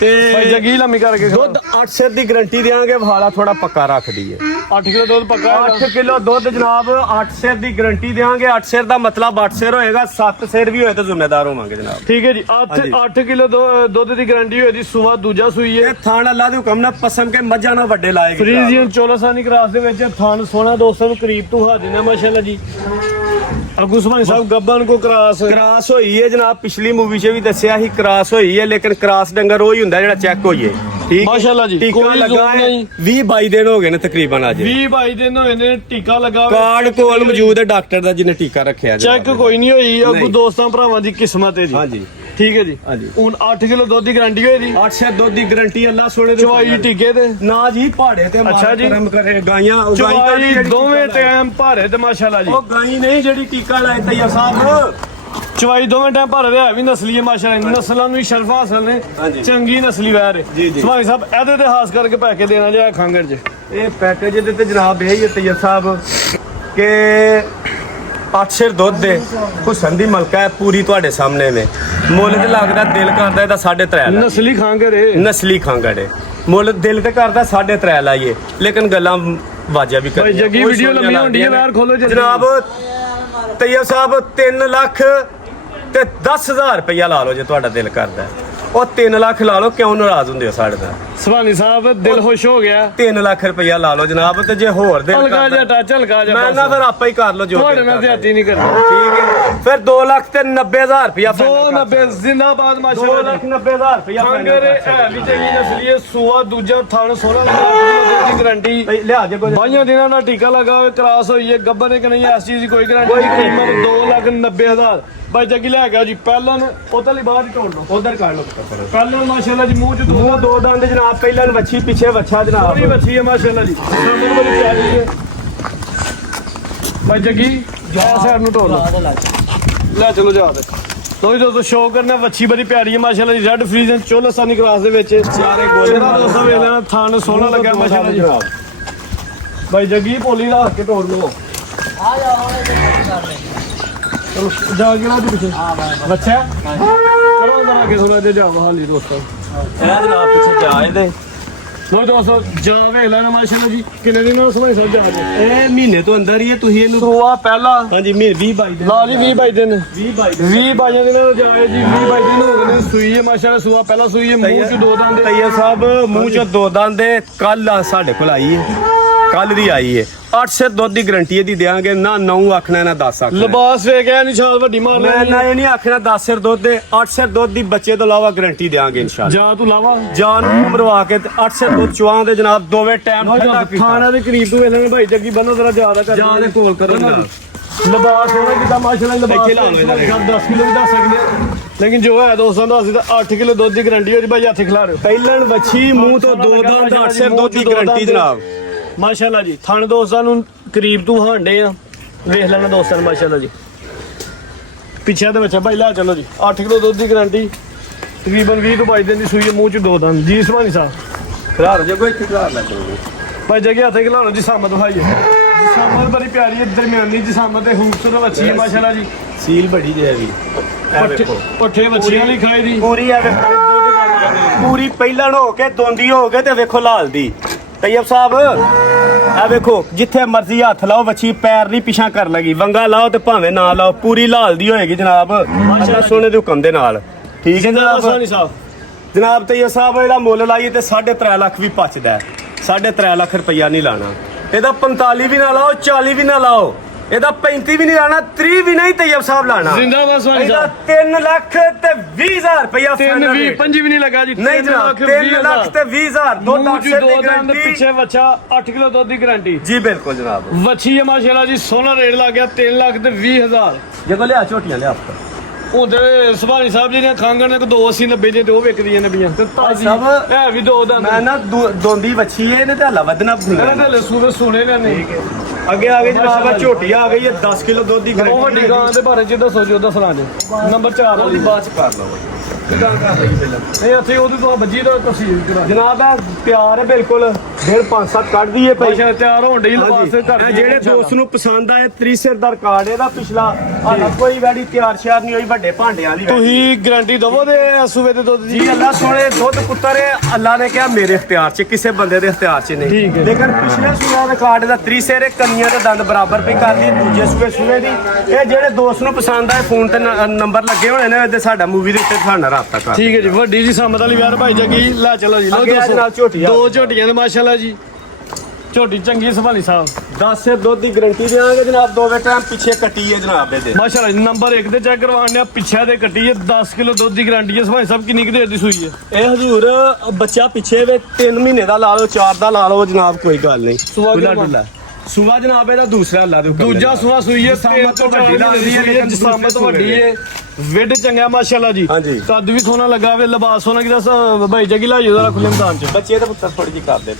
ਤੇ ਭਾਈ ਜੱਗੀ ਲੰਮੀ ਕਰਕੇ ਦੁੱਧ 8 ਸਿਰ ਦੀ ਗਾਰੰਟੀ ਦੇਾਂਗੇ ਵਾਲਾ ਥੋੜਾ ਪੱਕਾ ਰੱਖਦੀ ਹੈ 8 ਕਿਲੋ ਦੁੱਧ ਪੱਕਾ 8 ਕਿਲੋ ਦੁੱਧ ਜਨਾਬ 8 ਸਿਰ ਦੀ ਗਾਰੰਟੀ ਦੇਾਂਗੇ 8 ਸਿਰ ਦਾ ਮਤਲਬ 8 ਸਿਰ ਹੋਏਗਾ 7 ਸਿਰ ਵੀ ਹੋਏ ਤਾਂ ਜ਼ਿੰਮੇਦਾਰ ਹੋਵਾਂਗੇ ਜਨਾਬ ਠੀਕ ਹੈ ਜੀ 8 ਕਿਲੋ ਦੁੱਧ ਦੀ ਗਾਰੰਟੀ ਹੋਈ ਦੀ ਸੁਬਾ ਦੂਜਾ ਸੂਈ ਹੈ ਇਹ ਥਾਣ ਅੱਲਾ ਦੇ ਹੁਕਮ ਨਾਲ ਪਸਮ ਕੇ ਮੱਝਾਂ ਨਾਲ ਵੱਡੇ ਲਾਏਗੀ ਫਰੀਜ਼ੀਅਨ ਚੋਲਾਸਾਨੀ ਕ੍ਰਾਸ ਦੇ ਵਿੱਚ ਥਣ ਸੋਹਣਾ ਦੋਸਤਾਂ ਨੂੰ ਕਰੀਬ ਤੋਂ ਹਾਜ਼ਰ ਨੇ ਮਾਸ਼ਾਅੱਲਾ ਜੀ ਅਗੂ ਸੁਭਾਨੀ ਸਾਹਿਬ ਗੱਬਨ ਕੋ ਕ੍ਰਾਸ ਹੋਈ ਹੈ ਜਨਾਬ ਪਿਛਲੀ ਮੂਵੀ 'ਚ ਵੀ ਦੱਸਿਆ ਸੀ ਕ੍ਰਾਸ ਹੋਈ ਹੈ ਲੇਕਿਨ ਕ੍ਰਾਸ ਡੰਗਰ ਉਹ ਹੀ ਹੁੰਦਾ ਜਿਹੜਾ ਚੈੱਕ ਹੋਈਏ ਠੀਕ ਮਾਸ਼ਾਅੱਲਾ ਜੀ ਟੀਕਾ ਕੋਈ ਲੱਗਾ ਜ਼ੋਰ ਹੈ ਨਹੀਂ 20-22 ਦਿਨ ਹੋ ਗਏ ਨੇ ਤਕਰੀਬਨ ਅੱਜ 20-22 ਦਿਨ ਹੋਏ ਨੇ ਟੀਕਾ ਲੱਗਾ ਹੋਇਆ ਕਾਰਡ ਕੋਲ ਮੌਜੂਦ ਹੈ ਡਾਕਟਰ ਦਾ ਜਿਹਨੇ ਟੀਕਾ ਰੱਖਿਆ ਚੈੱਕ ਕੋਈ ਨਹੀਂ ਹੋਈ ਅਗੂ ਨਹੀਂ। ਦੋਸਤਾਂ ਭਰਾਵਾਂ ਦੀ ਕਿਸਮਤ ਹੈ ਜੀ ਹਾਂਜੀ ਠੀਕ ਹੈ ਜੀ ਹਾਂਜੀ। ਹੁਣ 8 ਕਿਲੋ ਦੁੱਧ ਦੀ ਗਾਰੰਟੀ ਹੋਈ ਦੀ 8 ਸਿਰ ਦੁੱਧ ਦੀ ਗਾਰੰਟੀ ਅੱਲਾ ਸੋਨੇ ਦੇ ਚਵਾਈ ਟੀਕੇ ਤੇ ਨਾ ਜੀ ਪਹਾੜੇ ਤੇ ਅੱਛਾ ਜੀ। ਕਰਮ ਕਰੇ ਗਾਈਆਂ ਉਹ ਗਾਈ ਤਾਂ ਚਵਾਈ ਜਿਹੜੀ ਦੋਵੇਂ ਟੀਕਾ ਲਾਇਆ। ਟਾਈਮ ਭਾਰੇ ਤੇ ਮਾਸ਼ਾਅੱਲਾ ਜੀ ਉਹ ਗਾਈ ਨਹੀਂ ਜਿਹੜੀ ਟੀਕਾ ਲਾਇਆ ਤਈਆ ਸਾਹਿਬ ਚਵਾਈ ਦੋਵੇਂ ਟਾਈਮ ਭਰ ਰਿਹਾ ਵੀ ਨਸਲੀ ਹੈ ਮਾਸ਼ਾਅੱਲਾ ਨਸਲਾਂ ਨੂੰ ਵੀ ਸ਼ਰਫ ਹਾਸਲ ਨੇ ਹਾਂਜੀ। ਚੰਗੀ ਨਸਲੀ ਵੈਰ ਹੈ ਜੀ, ਜੀ। ਸੁਭਾਨੀ ਸਾਹਿਬ ਇਹਦੇ ਤੇ ਖਾਸ ਕਰਕੇ ਪੈ ਕੇ ਦੇਣਾ ਜਿਆ ਖੰਗਰ 'ਚ ਇਹ ਪੈਕੇਜ ਦੇ ਤੇ ਜਨਾਬ ਇਹ ਹੀ ਹੈ ਤਈਆ ਸਾਹਿਬ ਕਿ 8 ਸਿਰ ਦੁੱਧ ਦੇ ਹੁਸਨ ਦੀ ਮਲਕਾ ਹੈ ਪੂਰੀ ਤੁਹਾਡੇ ਸਾਹਮਣੇ ਨੇ ਮੁੱਲ ਤੇ ਲੱਗਦਾ ਦਿਲ ਕਰਦਾ ਇਹਦਾ 3.5 ਨਸਲੀ ਖੰਗਰ ਹੈ ਨਸਲੀ ਖਾਂਗੜੇ ਮੁੱਲ ਦਿਲ ਤੇ ਕਰਦਾ 3.5 ਲਾਈਏ ਲੇਕਿਨ ਗੱਲਾਂ ਵਾਜਾ ਵੀ ਭਾਈ ਜੱਗੀ ਵੀਡੀਓ ਲੰਮੀ ਹੁੰਦੀ ਹੈ ਯਾਰ ਖੋਲੋ ਜਲਦੀ। ਜਨਾਬ ਤਈਆ ਸਾਹਿਬ 3 ਲੱਖ ਤੇ 10,000 ਰੁਪਇਆ ਲਾ ਲਓ ਜੇ ਤੁਹਾਡਾ ਦਿਲ ਕਰਦਾ ਉਹ 3 ਲੱਖ ਲਾ ਲਓ ਕਿਉਂ ਨਾਰਾਜ਼ ਹੁੰਦੇ ਹੋ ਸਾਡੇ ਨਾਲ ਸੁਭਾਨੀ ਸਾਹਿਬ ਦਿਲ ਖੁਸ਼ ਹੋ ਗਿਆ 3 ਲੱਖ ਰੁਪਇਆ ਲਾ ਲਓ ਜਨਾਬ ਤੇ ਜੇ ਹੋਰ ਦਿਲ ਹਲਕਾ ਜਿਹਾ ਕਰਦਾ ਟੱਚ ਹਲਕਾ ਜਿਹਾ ਮੈਂ ਨਾ ਫਿਰ ਆਪੇ ਹੀ ਕਰ ਲਓ ਜੋ ਤੁਹਾਡੇ ਦਿਲ ਨਾਲ ਕਰਦਾ। ਜ਼ਿਆਦਤੀ ਨਹੀਂ ਕਰਦਾ ਠੀਕ ਹੈ ਫਿਰ 2 ਲੱਖ ਤੇ 90,000 ਰੁਪਇਆ 290 ਜ਼ਿੰਦਾਬਾਦ 2 ਮਾਸ਼ਾਅੱਲਾ ਲੱਖ 90,000 ਰੁਪਇਆ ਖੰਗਰ ਹੈ ਵੀ ਚੰਗੀ ਨਸਲੀ ਹੈ ਸੂਆ ਦੂਜਾ ਥਣ ਸੋਹਣਾ ਲੱਗਾ ਦੀ ਗਾਰੰਟੀ ਲਿਆ ਜੇ ਕੋਈ ਬਾਈਆਂ ਦਿਨਾਂ ਨਾਲ ਟੀਕਾ ਲਗਾ ਹੋਵੇ ਕ੍ਰਾਸ ਹੋਈ ਹੈ ਗੱਬਰ ਨੇ ਕਿ ਨਹੀਂ ਇਸ ਚੀਜ਼ ਦੀ ਕੋਈ ਗਾਰੰਟੀ ਕੋਈ ਨਹੀਂ ਨਹੀਂ। ਕੀਮਤ 2,90,000 ਬਾਈ ਜੱਗੀ ਲੈ ਗਿਆ ਜੀ ਪਹਿਲਾਂ ਉਤਲੀ ਬਾਅਦ ਹੀ ਤੋੜ ਲਓ ਉਧਰ ਕਰ ਲਓ ਪਹਿਲਾਂ ਮਾਸ਼ਾਅੱਲਾ ਜੀ ਮੂੰਹ ਚ ਦੋ ਮੂੰਹ 2 ਦੰਦ ਜਨਾਬ ਪਹਿਲਾਂ ਵੱਛੀ ਪਿੱਛੇ ਵੱਛਾ ਜਨਾਬ ਥੋੜੀ ਬੱਚੀ ਹੈ ਮਾਸ਼ਾਅੱਲਾ ਜੀ ਸਾਹਮਣੇ ਬੜੀ ਪਿਆਰੀ ਹੈ ਬਾਈ ਜੱਗੀ ਜਾ ਸਾਈਡ ਨੂੰ ਤੋੜ ਲਓ ਲੈ ਚਲੋ ਜਾ ਦੇ ਲੋਈ ਦੋਸਤੋ ਸ਼ੋਅ ਕਰਨਾ ਵੱਛੀ ਬੜੀ ਪਿਆਰੀ ਹੈ ਮਾਸ਼ਾਅੱਲਾ ਜੀ ਰੈੱਡ ਫਰੀਜ਼ਨ ਚੋਲਸਾਨੀ ਕ੍ਰਾਸ ਦੇ ਵਿੱਚ ਸਾਰੇ ਗੋਲੇ ਜਿਹੜਾ ਦੋਸਤੋ ਵੇਖ ਲੈਣਾ ਥਣ ਸੋਹਣਾ ਲੱਗਾ ਮਾਸ਼ਾਅੱਲਾ ਜੀ ਬਾਈ ਜੱਗੀ ਭੋਲੀ ਦਾ ਹੱਕ ਕੇ ਤੋੜ ਲਓ ਚਲੋ ਜਾ ਕੇ ਨਾ ਜੀ ਪਿੱਛੇ ਬੱਚਾ ਚਲੋ ਅੰਦਰ ਆ ਕੇ ਥੋੜਾ ਜਿਹਾ ਜਾਓ ਹਾਲੀ ਦੋਸਤੋ ਇਹ ਜਨਾਬ ਪਿੱਛੇ ਜਾ ਇਹਦੇ ਲੋਈ ਦੋਸਤੋ ਜਾ ਵੇਖ ਲੈਣਾ ਮਾਸ਼ਾਅੱਲਾ ਜੀ ਕਿੰਨੇ ਦਿਨ ਨਾਲ ਸਮਾਈ ਸਭ ਜਾ ਜੇ ਇਹ ਮਹੀਨੇ ਤੋਂ ਅੰਦਰ ਹੀ ਹੈ ਤੁਸੀਂ ਇਹਨੂੰ ਸੂਆ ਪਹਿਲਾ ਹਾਂਜੀ ਮਹੀਨੇ 20-22 ਦਿਨ ਲਾ ਲਈ 20-22 ਦਿਨ 20-22 20 ਬਾਈਆਂ ਦਿਨਾਂ ਨੂੰ ਜਾਏ ਜੀ 20-22 ਦਿਨ ਹੋ ਗਏ ਨੇ ਸੂਈ ਹੈ ਮਾਸ਼ਾਅੱਲਾ ਸੂਆ ਪਹਿਲਾ ਸੂਈ ਹੈ ਮੂੰਹ ਚ 2 ਦੰਦ ਤਈਆ ਸਾਹਿਬ ਮੂੰਹ ਚ 2 ਦੰਦ ਕੱਲ ਸਾਡੇ ਕੋਲ ਆਈ ਹੈ ਕੱਲ ਦੀ ਆਈ ਹੈ 8 ਸਿਰ ਦੁੱਧ ਦੀ ਗਾਰੰਟੀ ਇਹਦੀ ਦੇਾਂਗੇ ਨਾ 9 ਆਖਣਾ ਨਾ 10 ਆਖਣਾ ਲਿਬਾਸ ਵੇ ਗਿਆ ਨਿਸ਼ਾਨ ਵੱਡੀ ਮਾਰ ਮੈਂ ਲੈਣੀ ਨਾ ਇਹ ਨਹੀਂ ਆਖਣਾ 10 ਸਿਰ ਦੁੱਧ ਦੇ 8 ਸਿਰ ਦੁੱਧ ਦੀ ਬੱਚੇ ਤੋਂ ਇਲਾਵਾ ਗਾਰੰਟੀ ਦੇਾਂਗੇ ਇਨਸ਼ਾਅੱਲਾ ਜਾਂ ਤੂੰ ਲਾਵਾ ਜਾਨ ਨੂੰ ਮਰਵਾ ਕੇ ਤੇ 8 ਸਿਰ ਦੁੱਧ ਚੁਆਂ ਦੇ ਜਨਾਬ ਦੋਵੇਂ ਟਾਈਮ ਠੰਡਾ ਕੀਤਾ ਖਾਣਾ ਦੇ ਕਰੀਬ ਤੋਂ ਵੇਖਣੇ ਭਾਈ ਜੱਗੀ ਬੰਨੋ ਜ਼ਰਾ ਜ਼ਿਆਦਾ ਕਰ ਜਾਂ ਦੇ ਕੋਲ ਕਰੋ ਜਨਾਬ ਲਿਬਾਸ ਹੋਣਾ ਕਿਦਾਂ ਮਾਸ਼ਾਅੱਲਾ ਲਿਬਾਸ ਇੱਥੇ ਲਾ ਲਓ ਇਹਨਾਂ ਦੇ। 10 ਕਿਲੋ ਵੀ ਦੱਸ ਸਕਦੇ ਆ। ਲੇਕਿਨ ਜੋ ਹੈ ਦੋਸਤਾਂ ਦਾ ਅਸੀਂ ਤਾਂ 8 ਕਿਲੋ ਦੁੱਧ ਦੀ ਗਾਰੰਟੀ ਹੋ ਜੀ ਭਾਈ ਹੱਥ ਖਿਲਾ ਰਹੇ ਪਹਿਲਣ ਵੱਛੀ ਮੂੰਹ ਤੋਂ 2 ਦੰਦ 8 ਸਿਰ ਦੁੱਧ ਦੀ ਗਾਰੰਟੀ ਜਨਾਬ ਮਾਸ਼ਾਅੱਲਾ ਜੀ ਥਣ ਦੋਸਤਾਂ ਨੂੰ ਕਰੀਬ ਤੋਂ ਹਾਂਡੇ ਆ ਵੇਖ ਲੈਣਾ ਦੋਸਤਾਂ ਨੂੰ ਮਾਸ਼ਾਅੱਲਾ ਜੀ ਪਿੱਛੇ ਦੇ ਵਿੱਚ ਭਾਈ ਲੈ ਚਲੋ ਜੀ 8 ਕਿਲੋ ਦੁੱਧ ਦੀ ਗਾਰੰਟੀ ਤਕਰੀਬਨ 20 ਤੋਂ 22 ਦਿਨ ਦੀ ਸੂਈ ਹੈ ਮੂੰਹ ਚ 2 ਦੰਦ ਜੀ ਸੁਭਾਨੀ ਸਾਹਿਬ ਖਿਲਾਰ ਜੇ ਕੋਈ ਖਿਲਾਰ ਲੈ ਕੋਈ ਭਾਈ ਜਗ੍ਹਾ ਹੱਥੇ ਖਿਲਾਉਣਾ ਜੀ ਸਾਮਤ ਦਿਖਾਈ ਸਾਮਤ ਬੜੀ ਪਿਆਰੀ ਹੈ ਦਰਮਿਆਨੀ ਜੀ ਸਾਮਤ ਤੇ ਖੂਬਸੂਰਤ ਅੱਛੀ ਹੈ ਮਾਸ਼ਾਅੱਲਾ ਜੀ ਸੀਲ ਬੜੀ ਜੇ ਵੀ ਇਹ ਵੇਖੋ ਪੱਠੇ ਬੱਚੀਆਂ ਵਾਲੀ ਖਾਈ ਦੀ ਪੂਰੀ ਆ ਵੇਖੋ ਪੂਰੀ ਪਹਿਲਣ ਹੋ ਕੇ ਦੋਂਦੀ ਹੋ ਕੇ ਤੇ ਵੇਖੋ ਲਾਲ ਦੀ ਤੈਯਬ ਸਾਹਿਬ ਆ ਵੇਖੋ ਜਿੱਥੇ ਮਰਜ਼ੀ ਹੱਥ ਲਾਓ ਵੱਛੀ ਪੈਰ ਨਹੀਂ ਪਿਛਾਂ ਕਰ ਲਗੀ ਵੰਗਾ ਲਾਓ ਤੇ ਭਾਵੇਂ ਨਾ ਲਾਓ ਪੂਰੀ ਲਾਲ ਦੀ ਹੋਏਗੀ ਜਨਾਬ ਮਾਸ਼ਾਅੱਲਾ ਸੋਨੇ ਦੇ ਹੁਕਮ ਦੇ ਨਾਲ ਠੀਕ ਹੈ ਸਾਨੀ ਸਾਹਿਬ ਜਨਾਬ ਤੈਯਬ ਸਾਹਿਬ ਇਹਦਾ ਮੁੱਲ ਲਾਈਏ ਤੇ 3.5 ਲੱਖ ਵੀ ਪਚਦਾ 3.5 ਲੱਖ ਰੁਪਈਆ ਨਹੀਂ ਲਾਣਾ ਇਹਦਾ 45 ਵੀ ਨਾ ਲਾਓ 40 ਵੀ ਨਾ ਲਾਓ ਇਹਦਾ 35 ਵੀ ਨਹੀਂ ਲਾਣਾ 30 ਵੀ ਨਹੀਂ ਤੈਯਬ ਸਾਹਿਬ ਲਾਣਾ ਜ਼ਿੰਦਾਬਾਦ ਸਵਾਨੀ ਇਹਦਾ ਸਾਹਿਬ 3 ਲੱਖ ਤੇ 20,000 ਰੁਪਇਆ 3 20 5 ਵੀ ਨਹੀਂ ਲੱਗਾ ਜੀ ਨਹੀਂ ਜਨਾਬ 3 ਲੱਖ ਤੇ 20,000 ਦੋ ਮੂੰਹ 'ਚ ਦੰਦ ਦੋ ਦੀ ਦੰਦ ਗਾਰੰਟੀ ਪਿੱਛੇ ਬੱਚਾ 8 ਕਿਲੋ ਦੁੱਧ ਦੀ ਗਾਰੰਟੀ ਜੀ ਬਿਲਕੁਲ ਜਨਾਬ ਵੱਛੀ ਹੈ ਮਾਸ਼ਾਅੱਲਾ ਜੀ ਸੋਹਣਾ ਰੇਟ ਲੱਗ ਗਿਆ 3 ਲੱਖ ਤੇ 20,000 ਜਦੋਂ ਲਿਆ ਝੋਟੀਆਂ ਲਿਆ ਆਪਕਾ ਉਹਦੇ ਸੁਭਾਨੀ ਸਾਹਿਬ ਜੀ ਨੇ ਖਾਂਗਣ ਨੇ 280 90 ਦੇ ਤੇ ਉਹ ਵਿਕਦੀਆਂ ਨਬੀਆਂ ਤੇ ਤਾਜ਼ੀ ਸਾਹਿਬ, ਹੈ ਵੀ ਦੋ ਦੰਦ ਮੈਂ ਨਾ ਦੋਂਦੀ ਵੱਛੀ ਹੈ ਇਹਨੇ ਤੇ ਹਲਾ ਵਧਣਾ ਕਹਿੰਦਾ ਭੁੱਲਣਾ ਤੇ ਸੂਵੇ ਸੁਣੇ ਨੇ ਨਹੀਂ ਅੱਗੇ ਆ ਗਈ ਜਨਾਬ ਆ ਝੋਟੀ ਆ ਗਈ ਹੈ 10 ਕਿਲੋ ਦੁੱਧ ਦੀ ਉਹ ਗਾਰੰਟੀ ਵੱਡੀ ਗਾਂ ਦੇ ਬਾਰੇ ਚ ਦੱਸੋ ਜੋ ਦੱਸਣਾ ਜੀ ਨੰਬਰ 4 ਵਾਲੀ ਬਾਅਦ ਚ ਕਰ ਲਓ ਕਿਦਾਂ ਕਰ ਲਈ ਪਹਿਲਾਂ ਨਹੀਂ ਉੱਥੇ ਉਹਦੇ ਤੋਂ ਬੱਜੀ ਦਾ ਤਸਵੀਰ ਕਰਾ ਜਨਾਬ ਇਹ ਪਿਆਰ ਹੈ ਬਿਲਕੁਲ ਫਿਰ 5-7 ਕੱਢ ਦਈਏ ਭਾਈ ਅੱਛਾ ਤਿਆਰ ਹੋਣ ਡਈ ਲਬਾਸ ਕਰ ਇਹ ਜਿਹੜੇ ਦੋਸਤ ਨੂੰ ਪਸੰਦ ਆਏ ਤਰੀਸਰ ਦਾ ਰਿਕਾਰਡ ਇਹਦਾ ਪਿਛਲਾ ਹਾਲਾ ਕੋਈ ਵੈੜੀ ਤਿਆਰ ਸ਼ਿਆਰ ਨਹੀਂ ਹੋਈ ਵੱਡੇ ਭਾਂਡਿਆਂ ਵਾਲੀ ਵੈੜੀ। ਤੁਸੀਂ ਗਾਰੰਟੀ ਦਵੋ ਦੇ ਸੂਵੇ ਦੇ ਦੁੱਧ ਦੀ ਜੀ ਅੱਲਾ ਸੋਹਣੇ ਦੁੱਧ ਪੁੱਤਰ ਹੈ ਅੱਲਾ ਨੇ ਕਿਹਾ ਮੇਰੇ ਇਖਤਿਆਰ 'ਚ ਕਿਸੇ ਬੰਦੇ ਦੇ ਇਖਤਿਆਰ 'ਚ ਨਹੀਂ ਠੀਕ ਹੈ। ਲੇਕਿਨ ਪਿਛਲੇ ਸੂਆ ਰਿਕਾਰਡ ਦਾ ਤਰੀਸਰ ਹੈ ਕੰਨੀਆਂ ਦੇ ਦੰਦ ਬਰਾਬਰ ਪਈ ਕਰ ਲਈ ਦੂਜੇ ਸੂਏ ਦੀ ਇਹ ਜਿਹੜੇ ਦੋਸਤ ਨੂੰ ਪਸੰਦ ਆਏ ਫੋਨ ਤੇ ਨੰਬਰ ਲੱਗੇ ਹੋਣੇ ਨੇ ਇਹਦੇ ਸਾਡਾ ਮੂਵੀ ਦੇ ਉੱਤੇ ਤੁਹਾਡਾ ਰਾਬਤਾ ਕਰ ਠੀਕ ਹੈ ਜੀ ਵੱਡੀ ਜੀ ਸੰਮਤ ਵਾਲੀ ਵਿਆਹ ਭਾਈ ਜੱਗੀ ਲੈ ਚਲੋ ਜੀ ਲਓ ਅੱਗੇ ਆ ਦੋਸਤੋ। ਜਨਾਬ ਝੋਟੀ ਆ। ਦੋ ਝੋਟੀਆਂ ਨੇ ਮਾਸ਼ਾਅੱਲਾ ਜੀ ਝੋਟੀ ਚੰਗੀ ਸੁਭਾਨੀ ਸਾਹਿਬ 10 ਸੇ ਦੁੱਧ ਦੀ ਗਾਰੰਟੀ ਦੇਵਾਂਗੇ ਜਨਾਬ ਦੋਵੇਂ ਟਾਈਮ ਪਿੱਛੇ ਕੱਟੀ ਹੈ ਜਨਾਬ ਇਹਦੇ ਮਾਸ਼ਾਅੱਲਾ ਜੀ ਨੰਬਰ 1 ਤੇ ਚੈੱਕ ਕਰਵਾਉਣੇ ਆ ਪਿੱਛੇ ਦੇ ਕੱਟੀ ਹੈ 10 ਕਿਲੋ ਦੁੱਧ ਦੀ ਗਾਰੰਟੀ ਹੈ ਸੁਭਾਨੀ ਸਾਹਿਬ ਕਿੰਨੀ ਕੁ ਦੇਰ ਦੀ ਸੂਈ ਹੈ ਇਹ ਹਜ਼ੂਰ ਬੱਚਾ ਪਿੱਛੇ ਵੇ 3 ਮਹੀਨੇ ਦਾ ਲਾ ਲਓ 4 ਦਾ ਲਾ ਲਓ ਜਨਾਬ ਕੋਈ ਗੱਲ ਨਹੀਂ ਸੂਆ ਖੁੱਲਾ ਕਿੰਨਾ? ਡੁੱਲਾ ਸੂਆ ਜਨਾਬ ਇਹਦਾ ਦੂਸਰਾ ਲਾ ਦਿਓ ਦੂਜਾ ਸੂਆ ਸੂਈ ਹੈ ਸਾਮਤ ਤੋਂ ਵੱਡੀ ਲੱਗਦੀ ਹੈ, ਲੇਕਿਨ ਸਾਮਤ ਵੱਡੀ ਹੈ ਵਿੱਡ ਚੰਗਾ ਮਾਸ਼ਾਅੱਲਾ ਜੀ ਹਾਂਜੀ। ਕੱਦ ਵੀ ਸੋਹਣਾ ਲੱਗਾ ਵੇ ਲਿਬਾਸ ਸੋਹਣਾ ਕਿਦਾ ਭਾਈ ਜੱਗੀ ਲਾਈ ਜਰਾ ਖੁੱਲੇ ਮੈਦਾਨ ਚ ਬੱਚੇ ਦੇ ਪੁੱਤਰ ਥੋੜੀ ਜਿਹੀ ਕਰ ਦੇ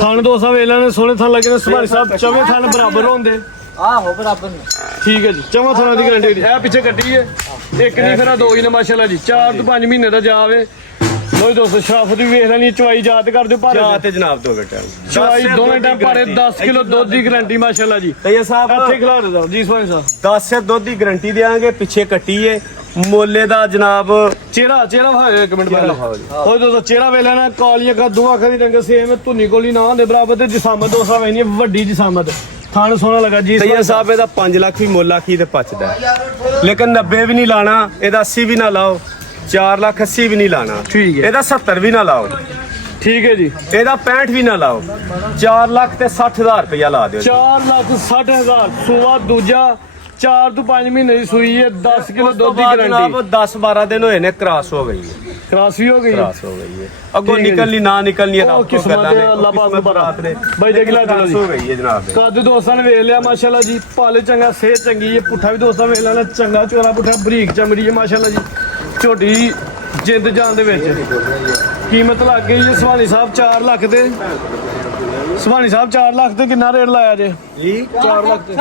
ਥਣ ਦੋਸਾ ਵੇਲਾਂ ਨੇ ਸੋਹਣੇ ਥਣ ਲੱਗੇ ਨੇ ਸੁਭਾਨੀ ਸਾਹਿਬ ਚਵੇਂ ਥਣ ਬਰਾਬਰ ਹੁੰਦੇ ਆਹੋ ਬਰਾਬਰ ਨੇ ਠੀਕ ਹੈ ਜੀ ਚਵਾਂ ਥਣਾਂ ਦੀ ਗਾਰੰਟੀ ਦੀ ਇਹ ਪਿੱਛੇ ਕੱਟੀ ਹੈ ਇੱਕ ਨਹੀਂ ਫਿਰ ਆਹ ਦੋ ਹੀ ਨੇ ਮਾਸ਼ਾਅੱਲਾ ਜੀ 4 ਤੋਂ 5 ਮਹੀਨੇ ਦਾ ਜਾਵੇ ਲੋ ਦੋਸਤੋ ਸ਼ਰਾਫਤ ਵੀ ਵੇਖ ਲੈਣੀ ਚਵਾਈ ਯਾਦ ਕਰ ਦਿਓ ਭਾਰੇ ਜਾ ਤੇ ਜਨਾਬ ਦੋਵੇਂ ਟਾਈਮ ਚਵਾਈ ਦੋਵੇਂ ਟਾਈਮ ਭਾਰੇ 10 ਕਿਲੋ ਦੁੱਧ ਦੀ ਗਾਰੰਟੀ ਮਾਸ਼ਾਅੱਲਾ ਜੀ ਤਈਆ ਸਾਹਿਬ ਇੱਥੇ ਖਿਲਾ ਦਿਓ ਜੀ ਸੁਭਾਨੀ ਸਾਹਿਬ 10 ਸੇ ਦੁੱਧ ਦੀ ਗਾਰੰਟੀ ਦੇਵਾਂਗੇ ਪਿੱਛੇ ਕੱਟੀ ਏ ਮੋਲੇ ਦਾ ਜਨਾਬ ਚਿਹਰਾ ਵਿਖਾਓ ਇੱਕ ਮਿੰਟ ਪਹਿਲਾਂ ਵਿਖਾਓ ਜੀ। ਉਹ ਦੋਸਤੋ ਚਿਹਰਾ ਵੇਖ ਲੈਣਾ ਕਾਲੀਆਂ ਕਾ ਦੋ ਅੱਖਾਂ ਦੀ ਰੰਗ ਸੇਮ ਧੁੰਨੀ ਕੋਲੀ ਨਾ ਹੁੰਦੇ ਬਰਾਬਰ ਤੇ ਜਿਸਾਮਤ ਦੋਸਾ ਵੈਨੀ ਵੱਡੀ ਜਿਸਾਮਤ ਥਣ ਸੋਹਣਾ ਲੱਗਾ ਜੀ ਤਈਆ ਸਾਹਿਬ ਇਹਦਾ 5 ਲੱਖ ਵੀ ਮੁੱਲ ਆਖੀ ਤੇ ਪਚਦਾ ਲੇਕਿਨ 90 ਵੀ ਨਹੀਂ ਲਾਣਾ ਇਹਦਾ 80 ਵੀ ਨਾ ਲਾਓ 4 ਲੱਖ 80 ਵੀ ਨਹੀਂ ਲਾਣਾ ਠੀਕ ਹੈ। ਇਹਦਾ 70 ਵੀ ਨਾ ਲਾਓ ਠੀਕ ਹੈ ਜੀ ਇਹਦਾ 65 ਵੀ ਨਾ ਲਾਓ 4 ਲੱਖ ਤੇ 60,000 ਰੁਪਇਆ ਲਾ ਦਿਓ 4,60,000 ਸੂਆ ਦੂਜਾ 4 ਤੋਂ 5 ਮਹੀਨੇ ਦੀ ਸੂਈ ਹੈ 10 ਕਿਲੋ ਦੁੱਧ ਦੀ ਜਨਾਬ ਗਾਰੰਟੀ 10-12 ਦਿਨ ਹੋਏ ਨੇ ਕ੍ਰਾਸ ਹੋ ਗਈ ਹੈ ਕ੍ਰਾਸ ਵੀ ਹੋ ਗਈ ਕ੍ਰਾਸ ਹੋ ਗਈ ਹੈ ਅੱਗੋਂ ਠੀਕ ਹੈ ਜੀ। ਨਿਕਲਣੀ ਨਾ ਨਿਕਲਣੀ ਉਹ ਰੱਬ ਤੋਂ ਕਿਸਮਤ ਗੱਲਾਂ ਨੇ ਹੈ, ਅੱਲਾਹ ਪਾਕ ਨੂੰ ਪਤਾ। ਨੇ ਬਾਈ ਜੱਗੀ ਲਾ ਚਲੋ ਜੀ। ਹੋ ਗਈ ਹੈ ਜਨਾਬ ਇਹ। ਕੱਦ ਦੋਸਤਾਂ ਨੇ ਵੇਖ ਲਿਆ ਮਾਸ਼ਾਅੱਲਾ ਜੀ ਪਾਲੇ ਚੰਗਾ ਸਿਹਤ ਚੰਗੀ ਹੈ ਪੁੱਠਾ ਵੀ ਦੋਸਤਾਂ ਵੇਖ ਲੈਣਾ ਚੰਗਾ ਚੋਰਾ ਪੁੱਠਾ ਬਰੀਕ ਚਮੜੀ ਹੈ ਮਾਸ਼ਾਅੱਲਾ ਜੀ ਝੋਟੀ ਜਿੰਦ ਜਾਨ ਦੇ ਵਿੱਚ ਕੀਮਤ ਲੱਗ ਗਈ ਜੀ ਸੁਭਾਨੀ ਸਾਹਿਬ 4 ਲੱਖ ਦੇ ਸੁਭਾਨੀ ਸਾਹਿਬ 4 ਲੱਖ ਤੇ ਕਿੰਨਾ ਰੇਟ ਲਾਇਆ ਜੇ ਜੀ 4 ਲੱਖ ਤੇ